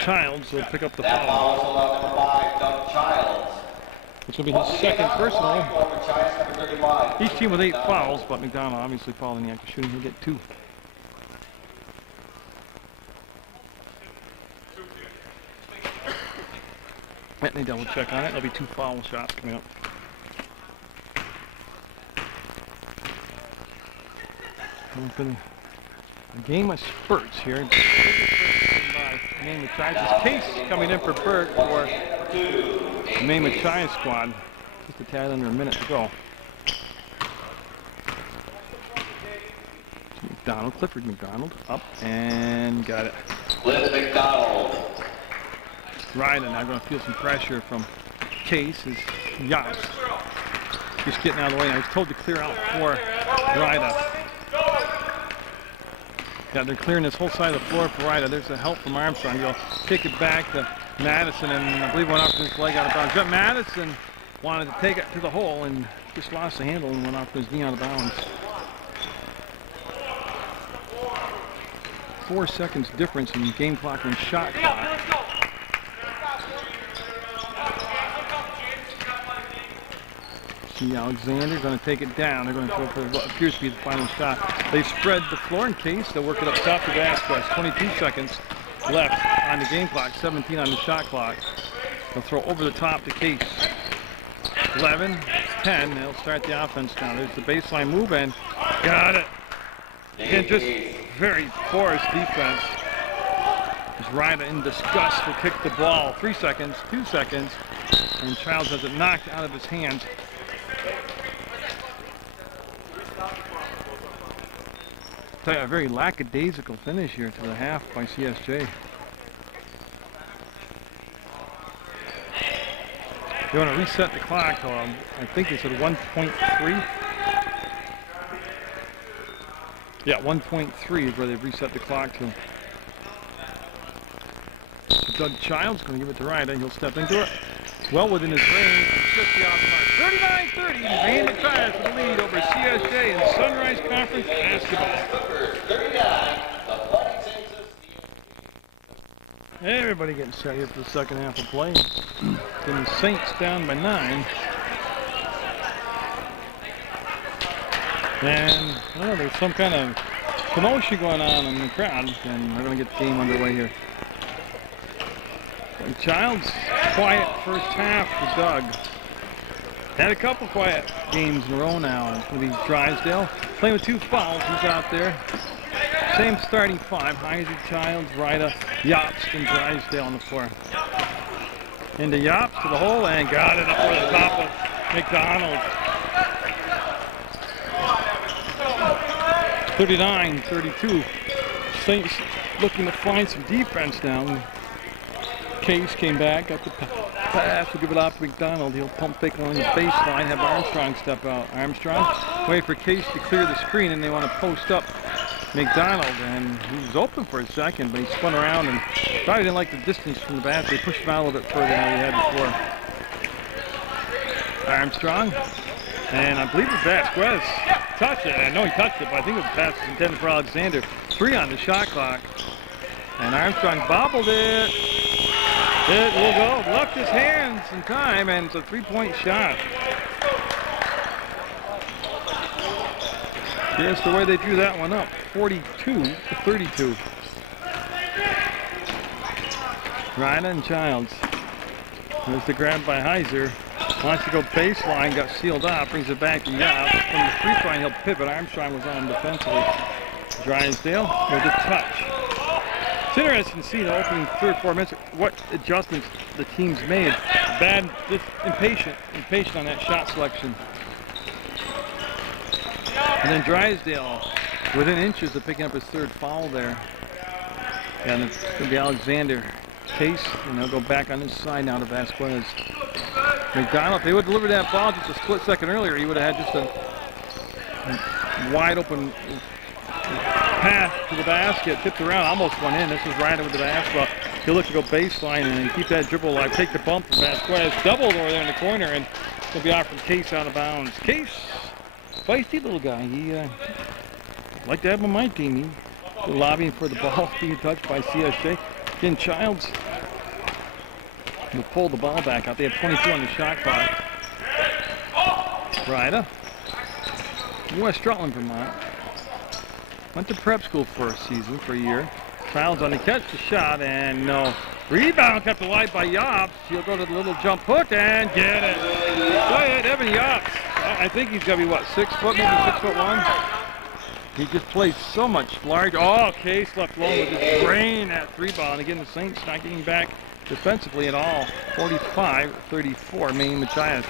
Childs will pick up the foul. That foul is allowed number 5, Doug Childs. It's going to be his second personal. Each team with 8 fouls, but McDonald obviously fouled in the act of shooting. He'll get 2. Let me double check on it. There'll be 2 foul shots coming up. A game of spurts here. Maine Machias. Case coming in for Burke for the Maine Machias squad. Just a tad under a minute to go. McDonald, Clifford McDonald, up and got it. Cliff McDonald. Ryder now going to feel some pressure from Case as Yops just getting out of the way. I was told to clear out for Ryder. Yeah, they're clearing this whole side of the floor for Ryder. There's the help from Armstrong. He'll kick it back to Madison, and I believe went off his leg out of bounds. But Madison wanted to take it to the hole and just lost the handle and went off his knee out of bounds. 4 seconds difference in game clock and shot clock. See Alexander going to take it down. They're going to go for what appears to be the final shot. They spread the floor in Case. They'll work it up top to Vasquez. 22 seconds left on the game clock. 17 on the shot clock. They'll throw over the top to Case. 11, 10. They'll start the offense now. There's the baseline move and got it. Again, just very porous defense. As Ryder in disgust will kick the ball. 3 seconds, 2 seconds, and Childs has it knocked out of his hands. Tell you, a very lackadaisical finish here to the half by CSJ. They want to reset the clock. I think they said 1.3. Yeah, 1.3 is where they've reset the clock to. So Doug Childs going to give it to Ryder. He'll step into it. Well within his range. He's just off the mark. 39-30. Maine Machias with the lead over CSJ in Sunrise Conference basketball. Everybody getting set here for the second half of play. Then the Saints down by 9. And there's some kind of commotion going on in the crowd, and we're going to get the game underway here. And Childs, quiet first half for Doug. Had a couple quiet games in a row now. It's going to be Drysdale playing with 2 fouls. He's out there. Same starting 5. Heiser, Childs, Ryda, Yops, and Drysdale on the floor. Into Yops to the hole and got it up over the top of McDonald. 39-32. Saints looking to find some defense now. Case came back, got the pass, will give it off to McDonald. He'll pump fake along the baseline, have Armstrong step out. Armstrong, wait for Case to clear the screen, and they want to post up McDonald, and he was open for a second, but he spun around and probably didn't like the distance from the basket. They pushed him out a little bit further than he had before. Armstrong, and I believe it was Vasquez touched it. I know he touched it, but I think the pass was intended for Alexander. 3 on the shot clock, and Armstrong bobbled it. It will go. Left his hands in time, and it's a 3-point shot. Just the way they drew that one up, 42-32. Ryda and Childs. There's the grab by Heiser. Wants to go baseline, got sealed off, brings it back to Yop. From the free throw line, he'll pivot. Armstrong was on defensively. Drysdale with a touch. It's interesting to see the opening 3 or 4 minutes what adjustments the team's made. Bad, just impatient on that shot selection. And then Drysdale within inches of picking up his 3rd foul there. And it's going to be Alexander. Case, and they'll go back on his side now to Vasquez. McDonald, if they would deliver that ball just a split second earlier, he would have had just a wide open pass to the basket, tipped around, almost went in. This is Ryder with the basketball. He'll look to go baseline and keep that dribble alive. Take the bump from Vasquez. Doubled over there in the corner, and he'll be off from Case out of bounds. Case, feisty little guy. He like to have him on my team. He's lobbying for the ball being touched by CSJ. Again, Childs will pull the ball back out. They have 22 on the shot clock. Ryder, West Rutland, Vermont. Went to prep school for a year. Childs on the catch, the shot, and no. Rebound kept alive by Yops. He'll go to the little jump hook and get it. Go ahead, Evan Yops. I think he's going to be, what, 6 foot, maybe 6'1"? He just plays so much larger. Oh, Case left alone with his brain at 3 ball. And again, the Saints not getting back defensively at all. 45-34, Maine Machias.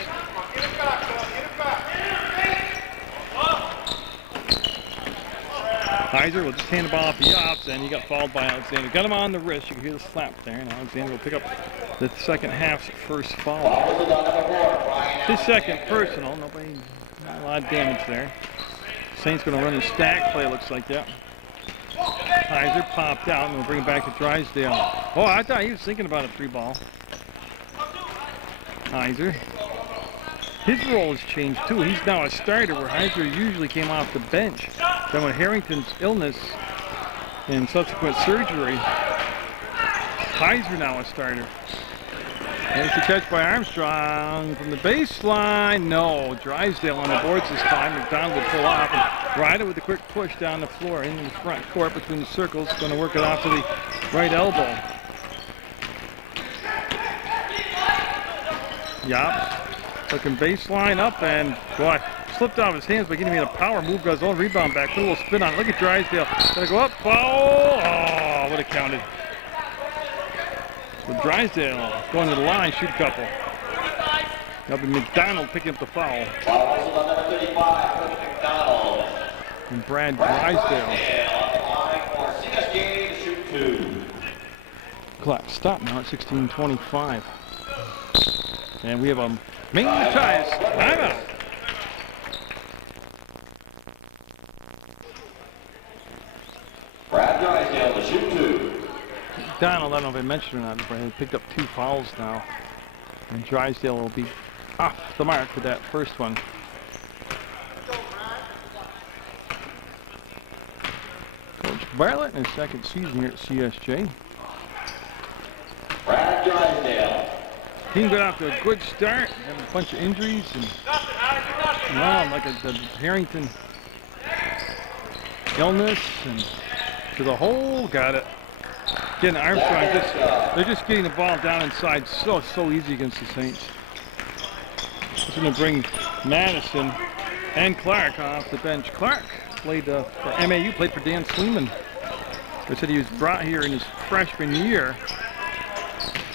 Heiser will just hand the ball off to Yops, and he got fouled by Alexander. Got him on the wrist. You can hear the slap there, and Alexander will pick up the second half's first foul. His second personal. Not a lot of damage there. Saints going to run a stack play, looks like that. Heiser popped out, and we'll bring it back to Drysdale. Oh, I thought he was thinking about a 3 ball. Heiser. His role has changed, too. He's now a starter, where Heiser usually came off the bench. Then with Harrington's illness and subsequent surgery, Heiser now a starter. There's the catch by Armstrong from the baseline. No, Drysdale on the boards this time. McDonald will pull off, and Ryder with a quick push down the floor into the front court between the circles. Going to work it off to the right elbow. Yops looking baseline up, and boy, slipped out of his hands by getting me a power move. Got his own rebound back. Put a little spin on it. Look at Drysdale. Gonna go up. Foul. Oh, would have counted. With Drysdale going to the line, shoot a couple. That'll be McDonald picking up the foul. And Brad Drysdale. Clock stop now at 16:25. And we have a Maine Machias timeout. Brad Drysdale to shoot 2. Donald, I don't know if I mentioned or not, but he picked up 2 fouls now. And Drysdale will be off the mark for that first one. Coach Bartlett in his second season here at CSJ. Brad Drysdale. Team got off to a good start, had a bunch of injuries, and wow, like the Harrington illness, and to the hole, got it. Again, Armstrong, they're just getting the ball down inside so easy against the Saints. Just going to bring Madison and Clark off the bench. Clark played for MAU, played for Dan Sleeman. They said he was brought here in his freshman year,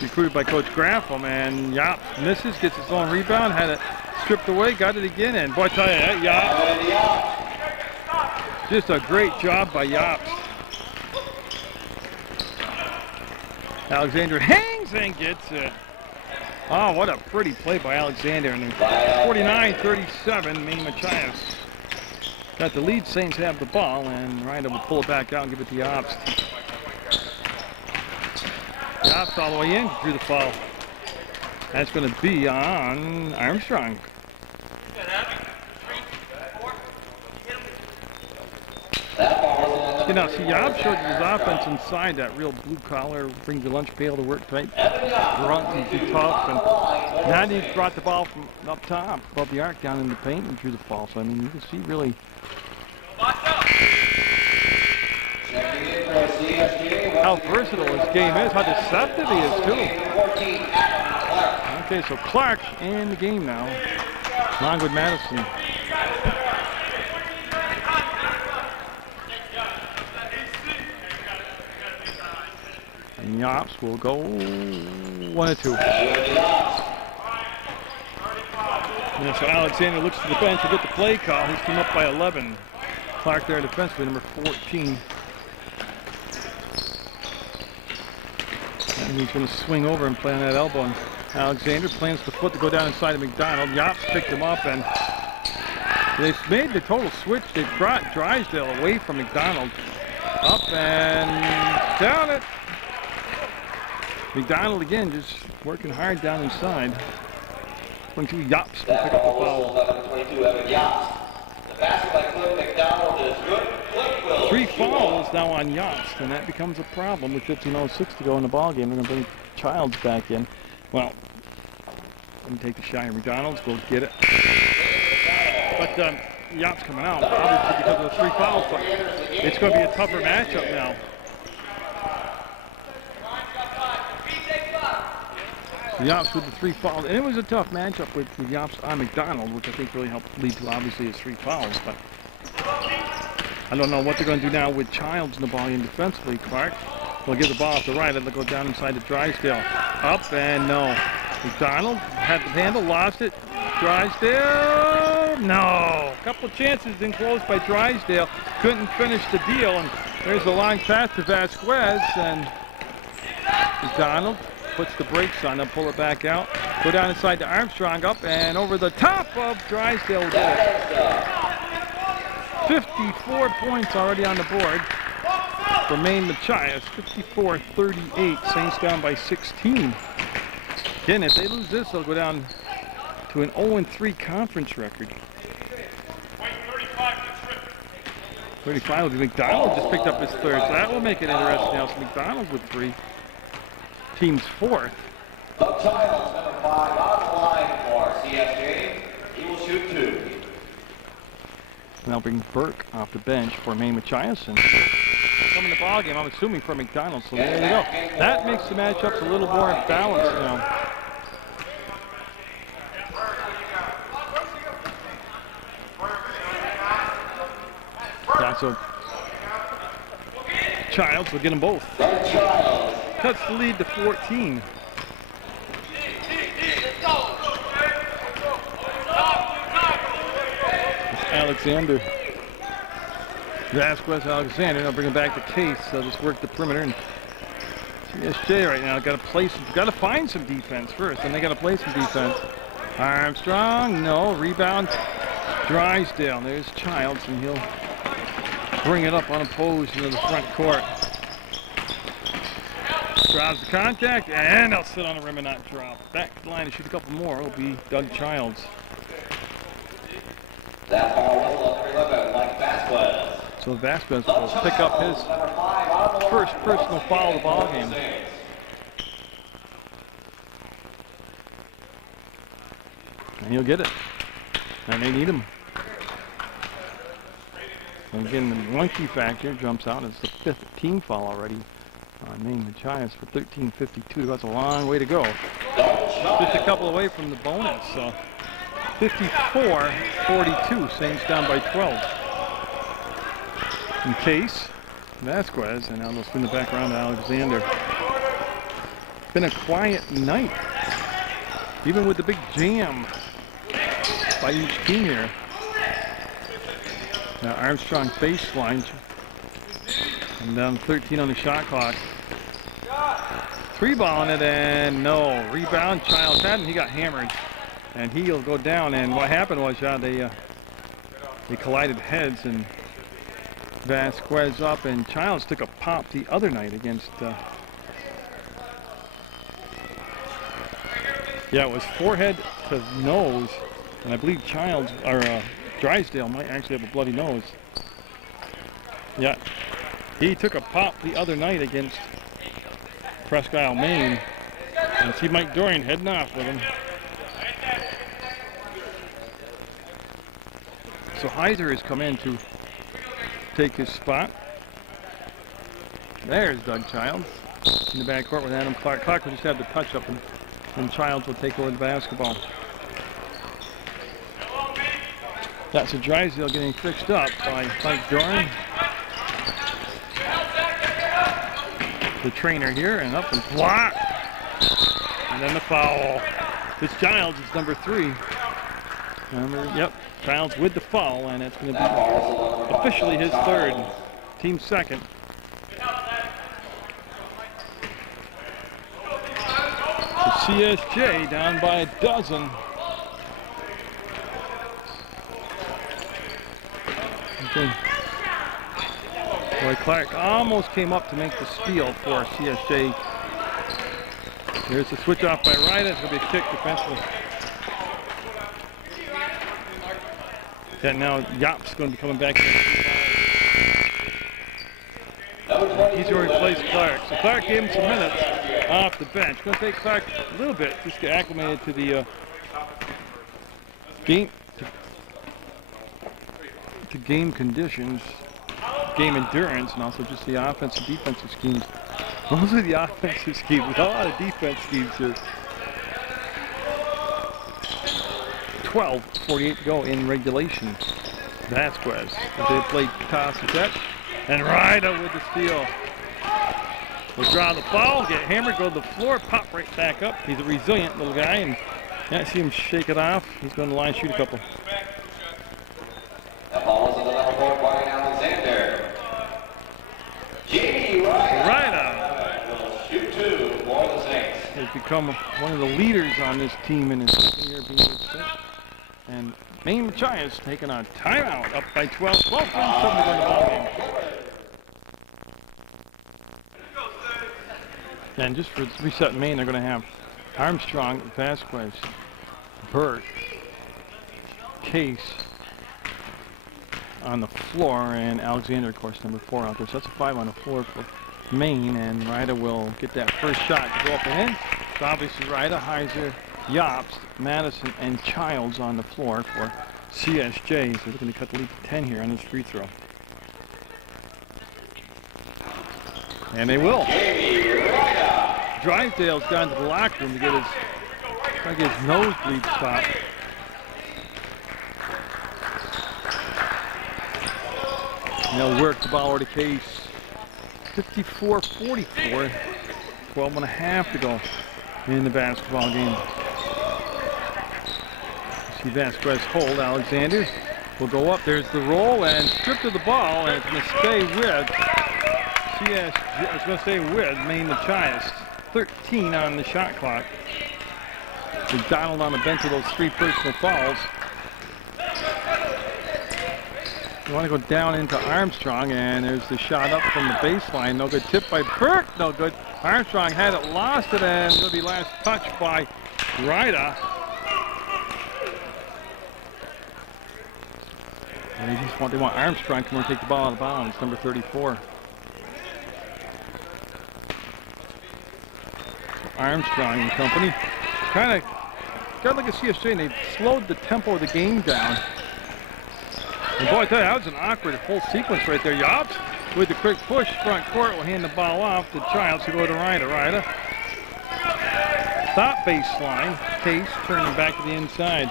recruited by Coach Graffel, and Yop misses, gets his own rebound, had it stripped away, got it again, and boy, I tell you, that Yop, just a great job by Yop. Alexander hangs and gets it. Oh, what a pretty play by Alexander. And 49-37, Maine Machias. Got the lead, Saints have the ball, and Ryder will pull it back out and give it to Yops. Yops all the way in, drew the foul. That's going to be on Armstrong. You know, see, Yob showed his offense inside that real blue-collar, brings the lunch pail to work type, grunt and be tough, and now he's brought the ball from up top, above the arc, down in the paint, and drew the foul. So, I mean, you can see really how versatile his game is, how deceptive he is, too. Okay, so Clark in the game now, along with Madison. And Yops will go 1 or 2. Yeah, so Alexander looks to the bench to get the play call. He's come up by 11. Clark there defensively, number 14. And he's going to swing over and play on that elbow. And Alexander plans the foot to go down inside of McDonald. Yops picked him up, and they've made the total switch. They've brought Drysdale away from McDonald. Up and down it. McDonald again just working hard down inside. 22 Yops will pick up the foul. 22 Evan Yops. The basket by Cliff McDonald is good. Cliff will 3 fouls now on Yops, and that becomes a problem with 15:06 to go in the ball game. They're going to bring Childs back in. Well, let me take the shot. McDonald's will get it. But Yops coming out, obviously because of the 3 fouls, but it's going to be a tougher matchup now. Yops with the 3 fouls, and it was a tough matchup with Yops on McDonald, which I think really helped lead to obviously his 3 fouls. But I don't know what they're going to do now with Childs in the ball game defensively. Clark will give the ball off the right, and they'll go down inside to Drysdale. Up and no. McDonald had the handle, lost it. Drysdale, no. A couple of chances didn't close by Drysdale. Couldn't finish the deal, and there's a long pass to Vasquez, and McDonald puts the brakes on, they'll pull it back out. Go down inside to Armstrong, up and over the top of Drysdale. 54 points already on the board for Maine Machias. 54-38, Saints down by 16. Again, if they lose this, they'll go down to an 0-3 conference record. 35 will be McDonald, just picked up his 3rd. So that will make it interesting now. So McDonald with 3. Team's 4th. Childs, number 5, on the line for CSJ. He will shoot 2. And they'll bring Burke off the bench for Maine Machias. And coming to the ball game, I'm assuming for McDonald. So there you go. That makes the matchups a little more balanced now. Yeah, so Childs will get them both. Cuts the lead to 14. It's Alexander. Vasquez, Alexander. They'll bring him back to Case. They'll just work the perimeter. And CSJ right now got to play some, got to find some defense first, and they got to play some defense. Armstrong, no rebound. Drysdale. There's Childs, and he'll bring it up unopposed into the front court. Drives the contact, and they'll sit on the rim and not drop. Back to the line to shoot a couple more will be Doug Childs. That ball whistle up number 11, Mike Vasquez. So Vasquez will pick up his first personal foul of the ball game. And he'll get it. And they need him. And again, the monkey factor jumps out. It's the 5th team foul already on Maine Machias for 13:52. That's a long way to go. Just a couple away from the bonus. So 54-42. Saints down by 12. In case, Vasquez, and now they'll spin the back around to Alexander. It's been a quiet night, even with the big jam by each team here. Now Armstrong baseline, and down 13 on the shot clock. 3-ball on it, and no. Rebound, Childs had, and he got hammered. And he'll go down, and what happened was, they collided heads, and Vasquez up, and Childs took a pop the other night against, it was forehead to nose, and I believe Childs, or Drysdale might actually have a bloody nose. Yeah, he took a pop the other night against Presque Isle, Maine, and see Mike Dorian heading off with him. So Heiser has come in to take his spot. There's Doug Childs in the backcourt with Adam Clark. Clark will just have the touch up, and Childs will take over the basketball. That's a Drysdale getting fixed up by Mike Doran, the trainer here, and up and block. And then the foul. This Childs is number 3. Childs with the foul, and it's going to be officially his 3rd, team 2nd. So CSJ down by a dozen. Okay. Boy, Clark almost came up to make the steal for CSJ. Here's the switch off by Ryder. It's going to be a kick defensively. And now Yop's going to be coming back in. He's going to replace Clark. So Clark gave him some minutes off the bench. Going to take Clark a little bit just to get acclimated to the game, to game conditions, game endurance, and also just the offensive defensive schemes. Those are the offensive schemes. With a lot of defense schemes here. 12:48 to go in regulation. Vasquez, they play toss and set, and Ryder with the steal. Will draw the foul, get hammered, go to the floor, pop right back up. He's a resilient little guy, and I see him shake it off. He's going to line shoot a couple. The ball is on the number 4 by Alexander. Ryder will shoot 2 for the Saints. He's become one of the leaders on this team in his second year being with Saints. And Maine Machias taking a timeout, up by 12. 12-7 to go in the ball game. And just for reset Maine, they're going to have Armstrong, Vasquez, Burt, Case on the floor, and Alexander, of course, number 4 out there. So that's a 5 on the floor for Maine, and Ryder will get that first shot to go up and in. So obviously Ryder, Heiser, Yops, Madison, and Childs on the floor for CSJ. So they're looking to cut the lead to 10 here on this free throw. And they will. Drysdale's gone to the locker room to get his nosebleed spot. And they'll work the ball over to Case. 54-44. 12.5 to go in the basketball game. See Vasquez hold. Alexander will go up. There's the roll and stripped of the ball, and it's going to stay with CSJ. It's going to stay with Maine Machias. 13 on the shot clock. McDonald on the bench with those 3 personal fouls. You want to go down into Armstrong, and there's the shot up from the baseline. No good. Tip by Burke. No good. Armstrong had it, lost it, and it'll be last touch by Ryder. And they want Armstrong to come and take the ball out of bounds. Number 34. Armstrong and company got gotta look at CSJ, and they've slowed the tempo of the game down. And boy, I tell you, that was an awkward whole sequence right there. Yops with the quick push, front court will hand the ball off to Childs to go to Ryder. Ryder. Stop baseline. Case turning back to the inside.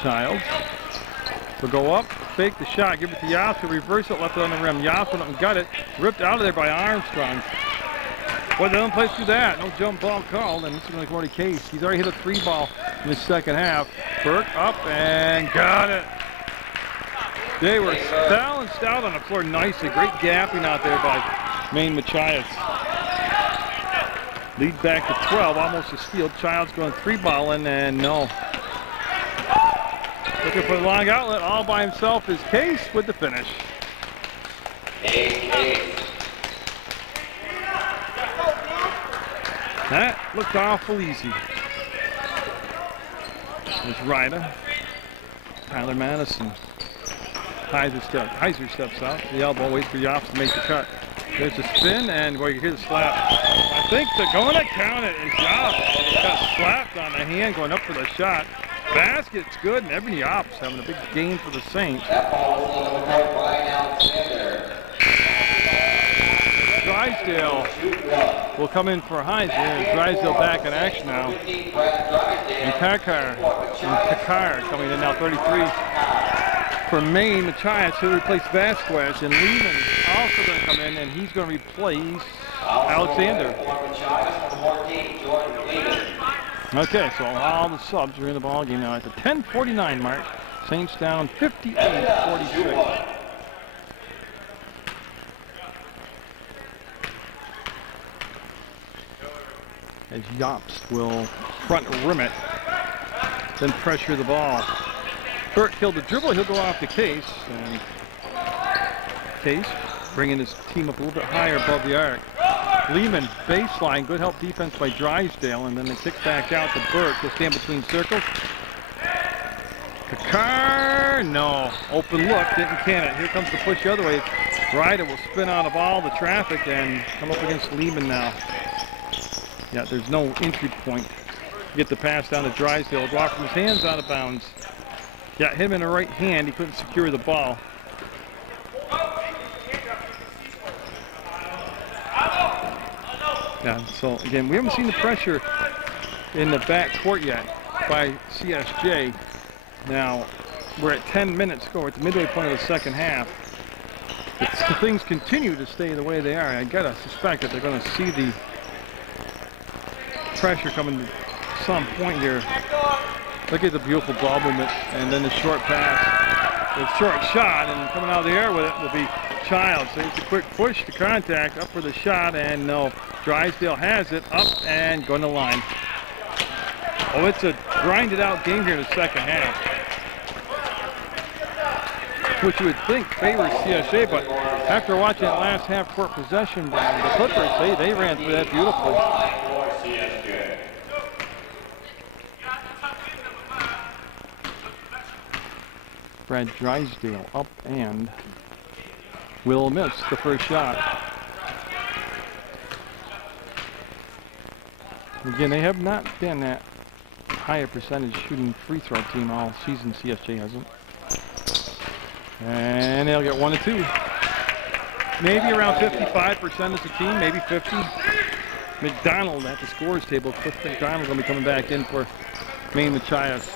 Childs will go up, fake the shot, give it to Yops, to reverse it, left it on the rim. Yops went up and got it, ripped out of there by Armstrong. Boy, they don't play through that. No jump ball called, and this is going to go to Case. He's already hit a 3-ball in the second half. Burke up and got it. They were balanced out on the floor nicely. Great gapping out there by Maine Machias. Lead back to 12, almost a steal. Childs going 3-balling, and no. Looking for the long outlet, all by himself is Case with the finish. That looked awful easy. There's Ryder. Tyler Madison. Heiser steps out. The elbow, waits for Yops to make the cut. There's a spin, and boy, you hear the slap. I think they're going to count it. And Yops got slapped on the hand going up for the shot. Basket's good, and Evan Yops having a big game for the Saints. Drysdale will come in for Heiser. Drysdale back in action now. And Kakar coming in now, 33 for Maine Machias, who replaced Vasquez. And Lehman also going to come in, and he's going to replace Alexander. Okay, so all the subs are in the ball game now at the 10:49 mark. Saints down 58-46. As Yops will front rim it, then pressure the ball. Burke killed the dribble. He'll go off the Case, and Case bringing his team up a little bit higher above the arc. Lehman, baseline, good help defense by Drysdale, and then they kick back out to Burke. He'll stand between circles. Kakar, no. Open look, didn't can it. Here comes the push the other way. Ryder will spin out of all the traffic and come up against Lehman now. Yeah, there's no entry point. Get the pass down to Drysdale. Go off from his hands out of bounds. Got him in the right hand. He couldn't secure the ball. Yeah, so again, we haven't seen the pressure in the back court yet by CSJ. Now, we're at 10 minutes to go. We're at the midway point of the second half. If things continue to stay the way they are, I gotta suspect that they're going to see the pressure coming to some point here. Look at the beautiful ball movement, and then the short pass, the short shot, and coming out of the air with it will be Childs. So it's a quick push to contact, up for the shot, and no. Drysdale has it, up and going to line. Oh, it's a grinded out game here in the second half, which you would think favors CSJ, but after watching that last half court possession by the Clippers, they ran through that beautifully. Brad Drysdale up and will miss the first shot. Again, they have not been that higher percentage shooting free throw team all season. CSJ hasn't. And they'll get 1 or 2. Maybe around 55% as a team, maybe 50. McDonald at the scores table. Cliff McDonald going to be coming back in for Maine Machias.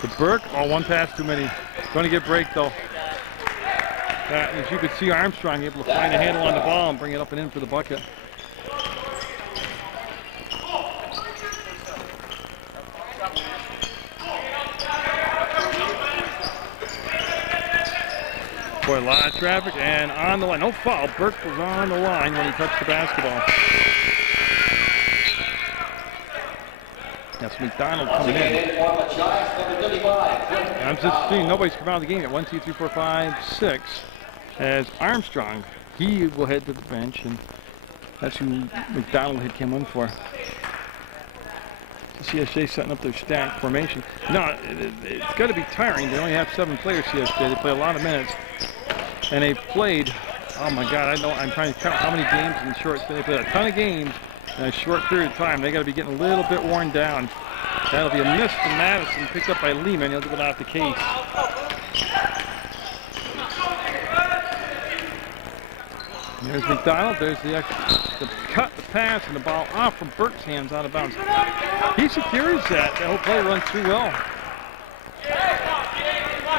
The Burke, oh, one pass too many. Going to get break though. As you could see, Armstrong able to find a handle on the ball and bring it up and in for the bucket. Boy, a lot of traffic and on the line. No foul. Burke was on the line when he touched the basketball. That's McDonald coming in. I'm just seeing nobody's come out of the game at 1, 2, 3, 4, 5, 6. As Armstrong, he will head to the bench, and that's who McDonald had come in for. CSJ setting up their stack formation. No, it's got to be tiring. They only have 7 players, CSJ. They play a lot of minutes. And they've played, oh my God, I'm trying to count how many games in short. They played a ton of games in a short period of time. They got to be getting a little bit worn down. That'll be a miss from Madison, picked up by Lehman. He'll give it off the case. There's McDonald. There's the cut, the pass, and the ball off from Burke's hands out of bounds. He secures that. That whole play runs through well.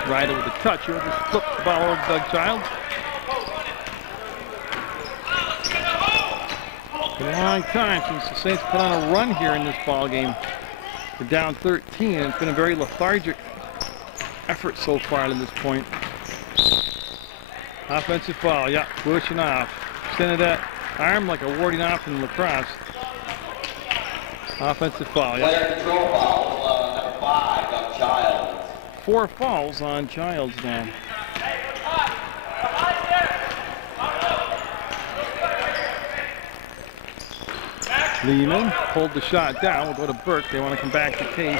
Ryder with a touch. He'll just flip the ball over to Doug Childs. It's been a long time since the Saints put on a run here in this ball game. They're down 13, and it's been a very lethargic effort so far to this point. Offensive foul, yeah, pushing off. Extended that arm like a warding off in lacrosse. Offensive foul, yeah. Player control foul, number 5 on Childs. 4 fouls on Childs now. Lehman pulled the shot down. We'll go to Burke. They want to come back to Case.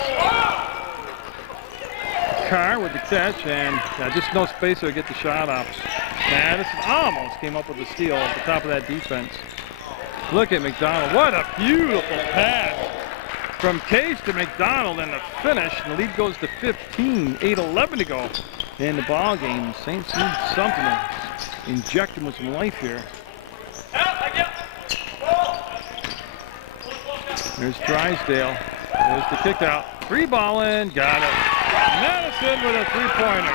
Carr with the catch, and just no space to get the shot off. Madison almost came up with the steal at the top of that defense. Look at McDonald. What a beautiful pass from Case to McDonald, and the finish. The lead goes to 15. 8:11 to go in the ball game. Saints need something to inject them with some life here. There's Drysdale. There's the kick out. Free ball in. Got it. Madison with a three-pointer.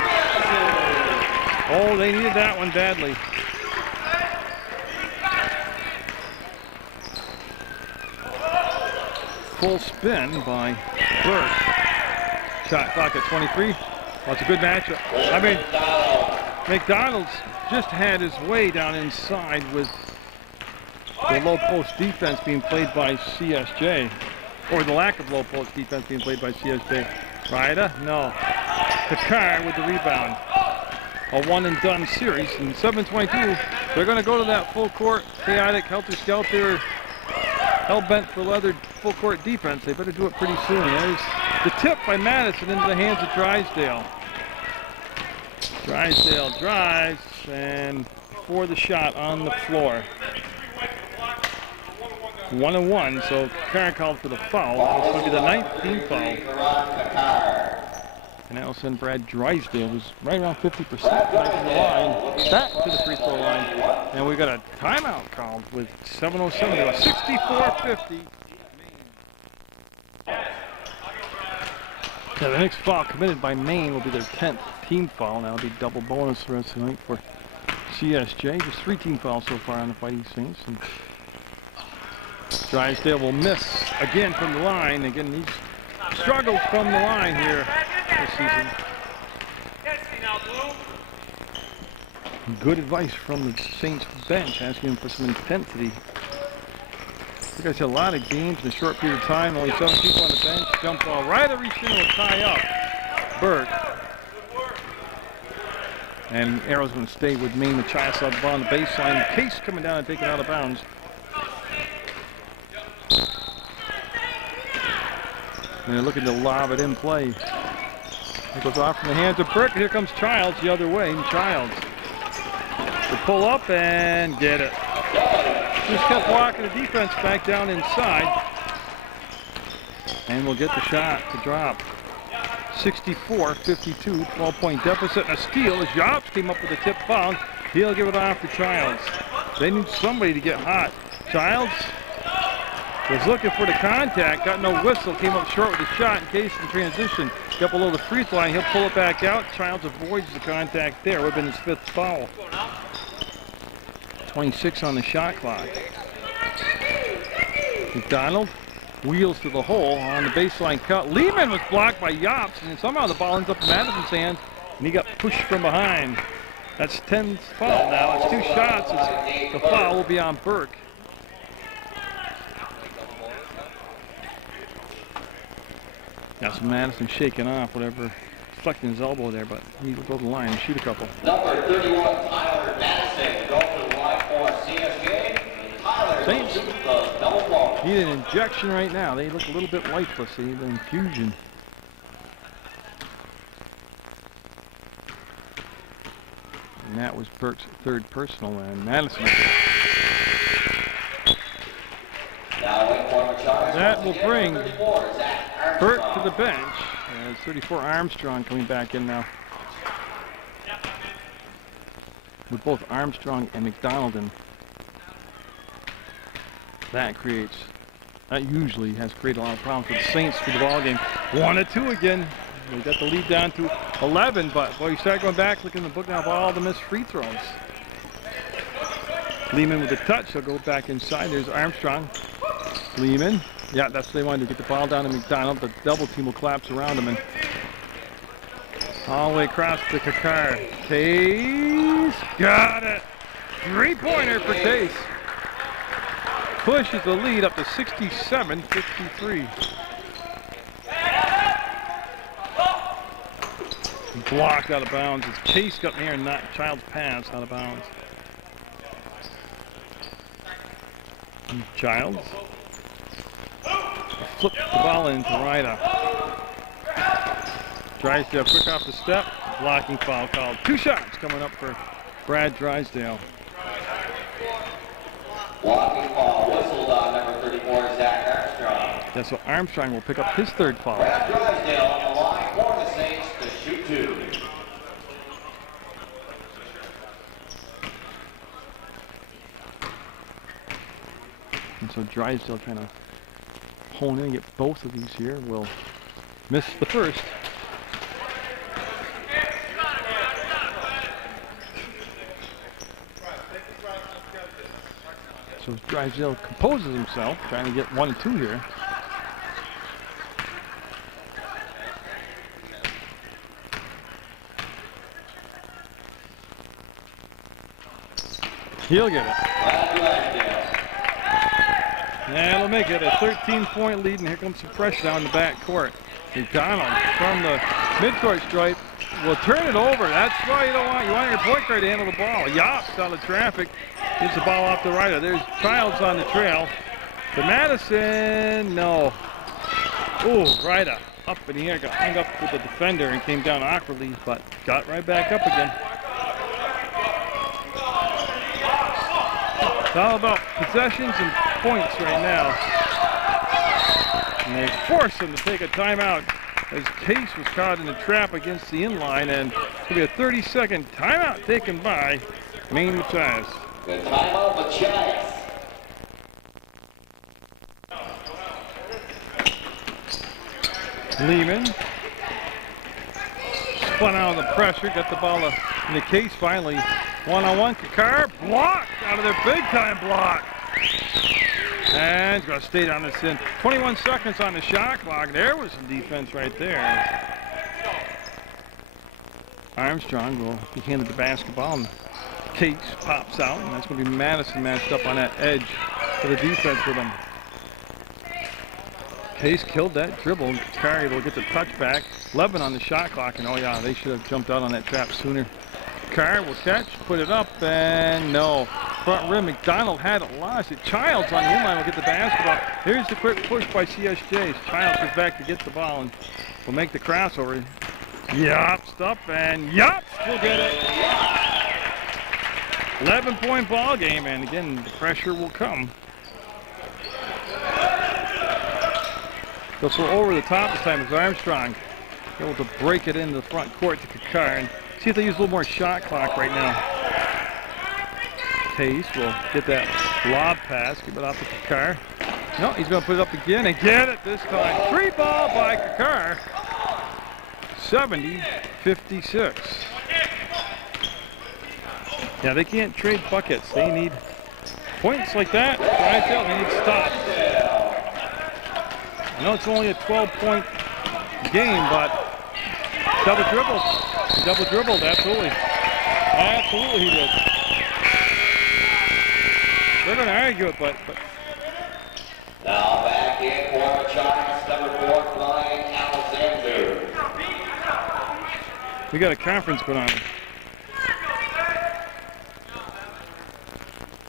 Oh, they needed that one badly. Full spin by Burke. Shot clock at 23. Well, it's a good matchup. I mean, McDonald's just had his way down inside with the low post defense being played by CSJ, or the lack of low post defense being played by CSJ. Ryder? No. Kakar with the rebound. A one-and-done series. In 7:22, they're going to go to that full-court, chaotic, helter-skelter, hell-bent for leather full-court defense. They better do it pretty soon. There's the tip by Madison into the hands of Drysdale. Drysdale drives, and for the shot on the floor. 1-1, so Kakar called for the foul. This will be the 19th foul. And that will send Brad Drysdale, who's right around 50% back to the line, back to the free throw line. And we've got a timeout called with 7:07 to go. 64-50. Yeah, the next foul committed by Maine will be their 10th team foul. Now it'll be double bonus the rest of the night for CSJ. Just 3 team fouls so far on the Fighting Saints. And Drysdale will miss again from the line. Again, he's struggled from the line here this season. Good advice from the Saints bench, asking him for some intensity. You guys had a lot of games in a short period of time. Only 7 people on the bench. Jump ball. Ryder reached in, will tie up Burke. And Arrow's going to stay with Maine Machias on the ball on the baseline. Case coming down and taking it out of bounds. And they're looking to lob it in play. It goes off from the hands of Burke. Here comes Childs the other way. And Childs to pull up and get it. Just kept walking the defense back down inside. And we'll get the shot to drop. 64-52, 12-point deficit. And a steal as Jobs came up with a tip foul. He'll give it off to Childs. They need somebody to get hot. Childs was looking for the contact, got no whistle, came up short with the shot in Case in transition. Got below the free throw line, he'll pull it back out. Childs avoids the contact there. Would have been his 5th foul. 26 on the shot clock. McDonald wheels to the hole on the baseline cut. Lehman was blocked by Yops, and somehow the ball ends up in Madison's hands, and he got pushed from behind. That's 10th foul now. It's 2 shots. The foul will be on Burke. Got some Madison shaking off, whatever, deflecting his elbow there, but he will go to the line and shoot a couple. Number 31, Tyler Madison, goes to the line for CSJ. Tyler Saints shoots the double ball. need an injection right now. They look a little bit lifeless. They need an infusion. And that was Burke's 3rd personal, and Madison. Now That will bring Burt to the bench. As 34 Armstrong coming back in now. With both Armstrong and McDonald in. That usually has created a lot of problems with the Saints through the ball game. 1-2 again. They got the lead down to 11, but boy, you start going back, looking at the book now of all the missed free throws. Lehman with the touch, he'll go back inside. There's Armstrong. Lehman. Yeah, that's what they wanted to get the ball down to McDonald. The double team will collapse around him and all the way across to Kakar. Case got it. 3-pointer for Case. Pushes the lead up to 67-53. Blocked out of bounds. It's Case got in there and not Child's pass out of bounds. And Childs flipped the ball into Ryder. Drysdale quick off the step. Blocking foul called. 2 shots coming up for Brad Drysdale. Blocking foul whistled on number 34, Zach Armstrong. Yeah, so Armstrong will pick up his 3rd foul. Brad Drysdale on the line for the Saints to shoot 2. And so Drysdale trying to hone in and get both of these here. Will miss the first. So Drysdale composes himself, trying to get 1 and 2 here. He'll get it. And he'll make it a 13-point lead, and here comes some pressure down the back court. McDonald from the midcourt stripe will turn it over. That's why you want your point guard to handle the ball. Yops out of traffic, gets the ball off the right. There's Childs on the trail. To Madison, no. Ooh, Ryder up in the air, got hung up with the defender and came down awkwardly, but got right back up again. It's all about possessions and points right now. And they force him to take a timeout as Case was caught in the trap against the inline, and it's going to be a 30-second timeout taken by Maine Machias. The timeout, Machias. Lehman spun out of the pressure, got the ball in the Case finally. One-on-one, Kakar blocked out of their big-time block. And going to stay down this in. 21 seconds on the shot clock. There was some defense right there. Armstrong will be handed the basketball, and Case pops out, and that's going to be Madison matched up on that edge for the defense with him. Case killed that dribble. Kakar will get the touchback. 11 on the shot clock, and oh yeah, they should have jumped out on that trap sooner. Kakar will catch, put it up, and no. Front rim, McDonald had it lost. Childs on the inline will get the basketball. Here's the quick push by CSJ. Childs goes back to get the ball and will make the crossover. Yops up, and Yops will get it. 11-point ball game, and again, the pressure will come. They'll throw over the top this time as Armstrong able to break it into the front court to Kakar, and see if they use a little more shot clock right now. Case will get that lob pass, give it off to Kakar. No, he's going to put it up again and get it this time. 3 ball by Kakar. 70-56. Yeah, they can't trade buckets. They need points like that. They need stops. I know it's only a 12-point game, but double dribble. He double dribbled, absolutely. Absolutely he did. They're going to argue it, but. Now back in for Machias, number 4, Brian Alexander. We got a conference going on.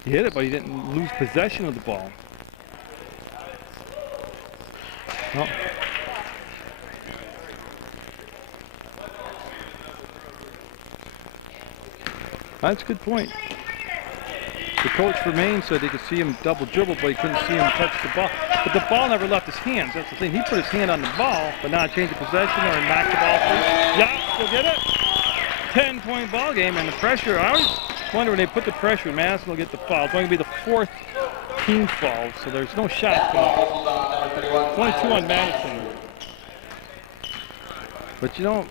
He hit it, but he didn't lose possession of the ball. Oh. That's a good point. The coach for Maine said he could see him double dribble, but he couldn't see him touch the ball. but the ball never left his hands. That's the thing. He put his hand on the ball, but not change of possession or knock the ball free. Yops will get it. 10-point ball game, and the pressure. I always wonder when they put the pressure, Madison will get the foul. It's going to be the 4th team foul, so there's no shot. 22 on Madison. But you know,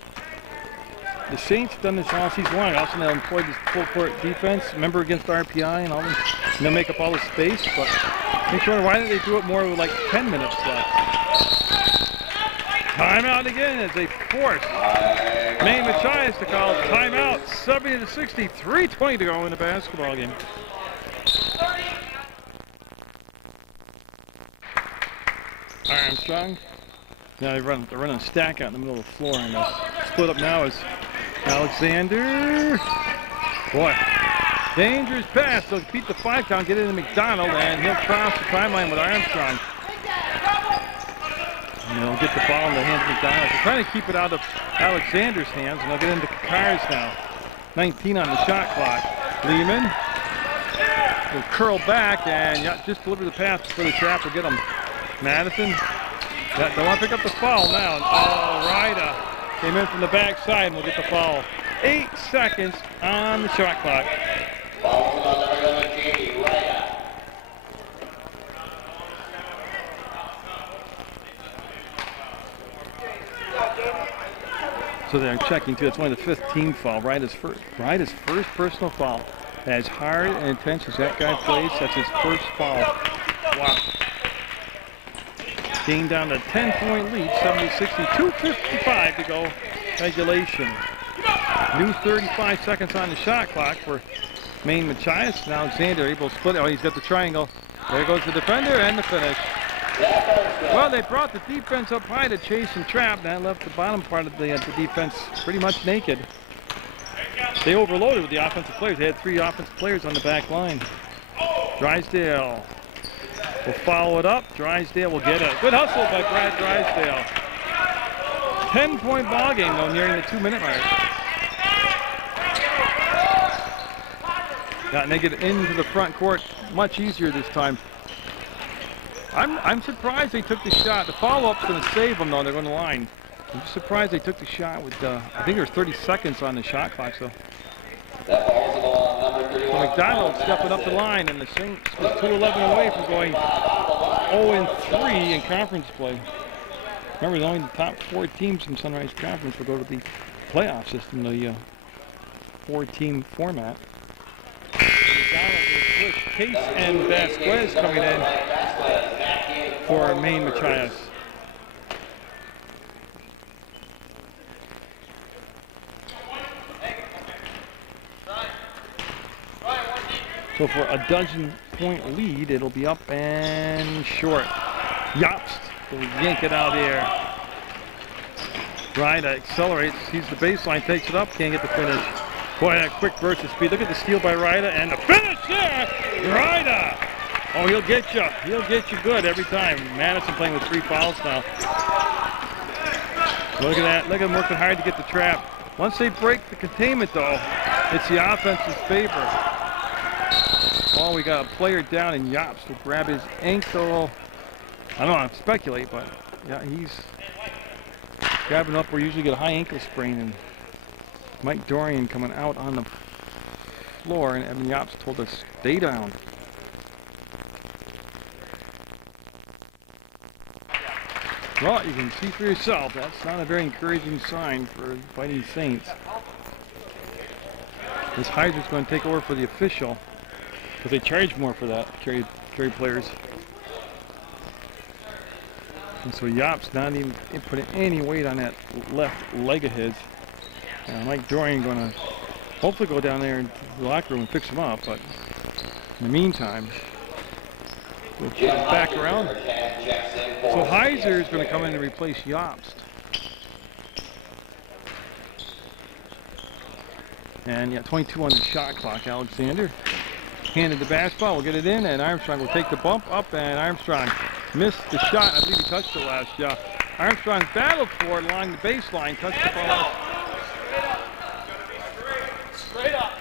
the Saints have done this all season long. Also, they employed this full court defense. Remember against RPI and all this, and they'll make up all the space. But I wonder why didn't they do it more with like 10 minutes left? Timeout again as they force Maine Machias to call timeout. 70-60, 3:20 to go in the basketball game. Armstrong. Now they're running a stack out in the middle of the floor, and split up now is Alexander. Boy, dangerous pass. They'll beat the 5 count, get into McDonald, and he'll cross the timeline with Armstrong. And they'll get the ball in the hands of McDonald. They're trying to keep it out of Alexander's hands, and they'll get into Kakar's now. 19 on the shot clock. Lehman will curl back and just deliver the pass before the trap will get him. Madison. They want to pick up the foul now. Oh, Ryder came in from the backside and will get the foul. 8 seconds on the shot clock. So they're checking too. It's only the 5th team foul. Ryder's first personal foul. As hard and intense as that guy plays, that's his first foul. Wow. Game down to 10-point lead, 70-60, 2:55 to go, regulation. New 35 seconds on the shot clock for Maine Machias. And Alexander able to split it. Oh, he's got the triangle. There goes the defender and the finish. Well, they brought the defense up high to chase and trap. That left the bottom part of the defense pretty much naked. They overloaded with the offensive players. They had 3 offensive players on the back line. Drysdale will follow it up. Drysdale will get it. Good hustle by Brad Drysdale. 10-point ball game though, nearing the 2-minute mark. And they get into the front court much easier this time. I'm surprised they took the shot. The follow-up's going to save them though. They're going to line. I'm just surprised they took the shot with. I think there's 30 seconds on the shot clock. So McDonald stepping up the line, and the Saints was 2-11 away from going 0-3 in conference play. Remember, only the top 4 teams from Sunrise Conference will go to the playoff system, the 4-team format. McDonald will switch. Case and Vasquez coming in for Maine Machias. So for a 12-point lead, it'll be up and short. Yopst will yank it out here. Ryder accelerates, sees the baseline, takes it up, can't get the finish. Boy, that quick burst of speed. Look at the steal by Ryder and the finish there. Ryder. Oh, he'll get you. He'll get you good every time. Madison playing with 3 fouls now. Look at that. Look at him working hard to get the trap. Once they break the containment, though, it's the offense's favor. Oh, we got a player down, and Yops will grab his ankle. I don't know, speculate, but yeah, he's grabbing up where you usually get a high ankle sprain. And Mike Dorian coming out on the floor, and Evan Yops told us, stay down. Well, you can see for yourself, that's not a very encouraging sign for the Fighting Saints. This Heiser's going to take over for the official, because they charge more for that, carry players. And so Yops not even putting any weight on that left leg of his. Mike Dorian going to hopefully go down there in the locker room and fix him up, but in the meantime, we'll check back around. So Heiser is going to come in and replace Yops. And yeah, 22 on the shot clock. Alexander handed the basketball, will get it in, and Armstrong will take the bump up, and Armstrong missed the shot. I believe he touched it last. Yeah, Armstrong battled for it along the baseline, touched the ball. Straight up.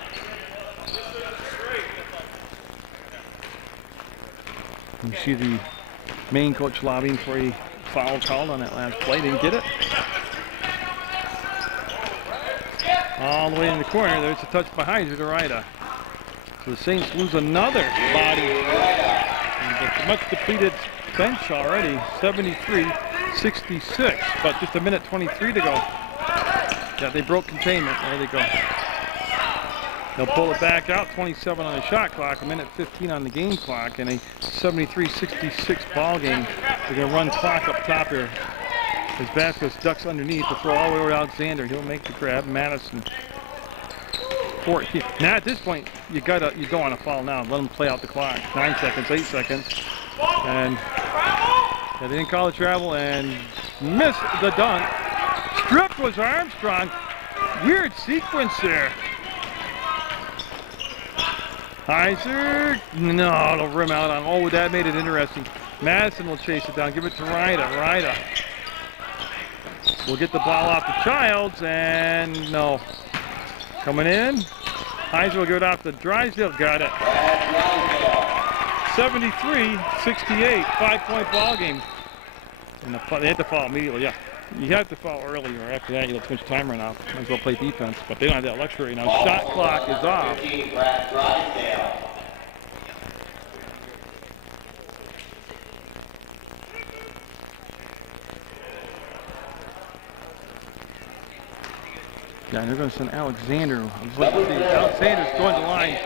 You see the Maine coach lobbying for a foul called on that last play. Didn't get it. All the way in the corner. There's a touch behind to Rida. So the Saints lose another body. And a much depleted bench already. 73-66. But just a minute 23 to go. Yeah, they broke containment. There they go. They'll pull it back out. 27 on the shot clock. A minute 15 on the game clock. And a 73-66 ball game. They're going to run clock up top here. As Vasquez ducks underneath to throw all the way over to Alexander. He'll make the grab. Madison. 14. Now at this point, you go on a foul now. Let them play out the clock. 9 seconds, 8 seconds. And they didn't call the travel and missed the dunk. Stripped was Armstrong. Weird sequence there. Heiser. No, it'll rim out on. Oh, that made it interesting. Madison will chase it down. Give it to Rida. Rida will get the ball off to Childs, and no. Coming in. Heiser will give it off to Drysdale. Got it. 73-68. 5-point ball game. And they had to foul immediately. Yeah. You have to foul earlier. After that, you'll finish time run out. Might as well play defense. But they don't have that luxury now. Shot clock is off. Yeah, they're going to send Alexander. Alexander's going to the line.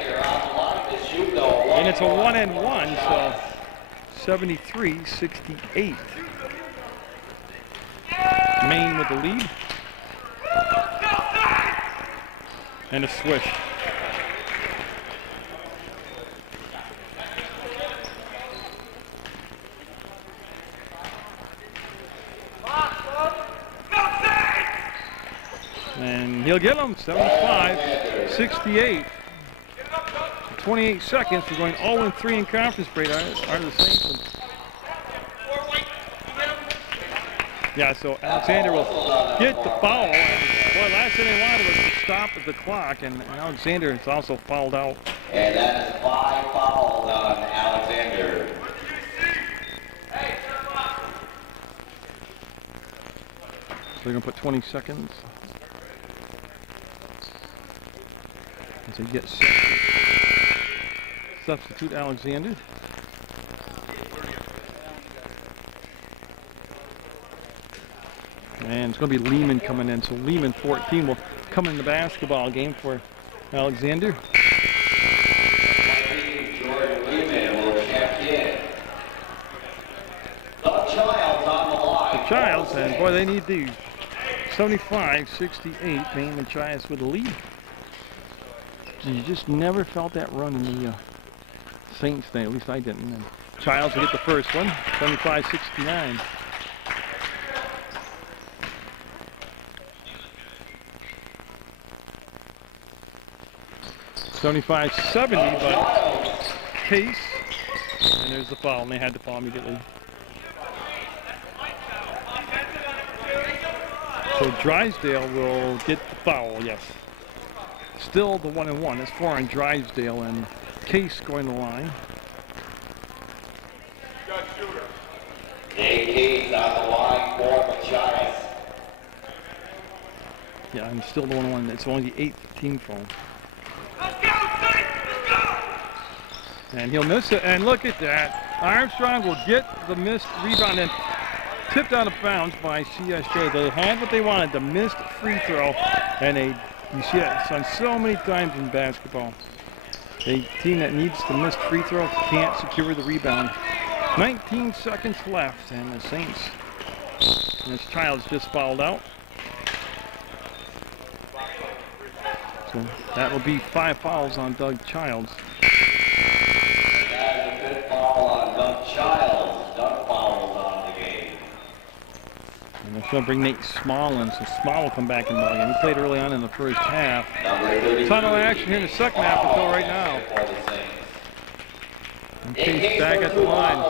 And it's a 1-and-1, so 73-68. Maine with the lead. And a swish. And he'll get them. 75-68. 28 seconds. We're going 0-3 in conference break. Are the Saints. Yeah, so Alexander will get the foul. Boy, last thing they wanted was to stop the clock, and Alexander is also fouled out. And that is 5 fouls on Alexander. So they're going to put 20 seconds. As they get substitute Alexander. And it's going to be Lehman coming in. So Lehman, 14, will come in the basketball game for Alexander. Jordan Lehman will check in. The Childs on the line. The Childs, and boy, they need these. 75-68, Maine Machias with the lead. You just never felt that run in the Saints thing. At least I didn't. And Childs will get the first one. 75-69. $75-70, but Case, and there's the foul, and they had to foul immediately. So Drysdale will get the foul, yes. Still the 1-and-1. It's 4 on Drysdale, and Case going to the line. Case on the line for Machias. Yeah, and still the 1-and-1. It's only the 8th team foul. And he'll miss it, and look at that. Armstrong will get the missed rebound and tipped out of bounds by CSJ. They had what they wanted, the missed free throw, and you see it on so many times in basketball. A team that needs the missed free throw can't secure the rebound. 19 seconds left, and the Saints, and this Child's just fouled out. So that will be 5 fouls on Doug Childs. And they're going to bring Nate Small in, so Small will come back in the game. He played early on in the first half. Ton of action here in the second half until right now. And Case back at the line.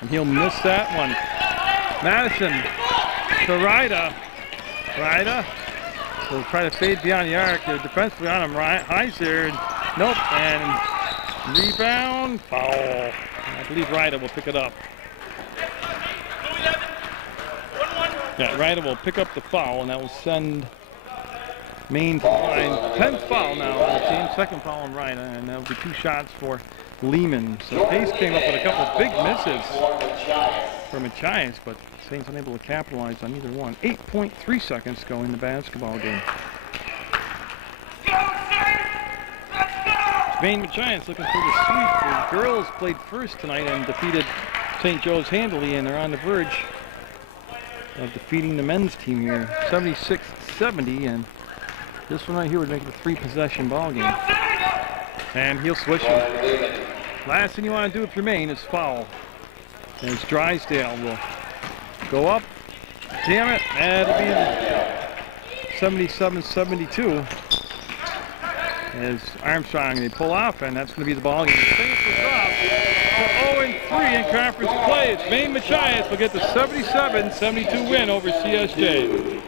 And he'll miss that one. Madison to Rida. Rida will try to fade beyond the arc. They're defensively on him. Highs there. Nope. And rebound. Foul. I believe Ryder will pick it up. Yeah, Ryder will pick up the foul, and that will send Maine to the line. 10th foul now on the team. Second foul on Ryder, and that will be 2 shots for Lehman. So Pace came up with a couple of big misses for Machias, but Saints unable to capitalize on either one. 8.3 seconds to go in the basketball game. Maine Machias looking for the sweep. The girls played first tonight and defeated St. Joe's handily, and they're on the verge of defeating the men's team here, 76-70, and this one right here would make it a 3-possession ball game. And he'll switch it. Last thing you want to do if you're Maine is foul. As Drysdale will go up. Damn it. That'll be 77-72. As Armstrong, they pull off, and that's going to be the ball game. Saints will drop to 0-3 in conference play. It's Maine Machias will get the 77-72 win over CSJ.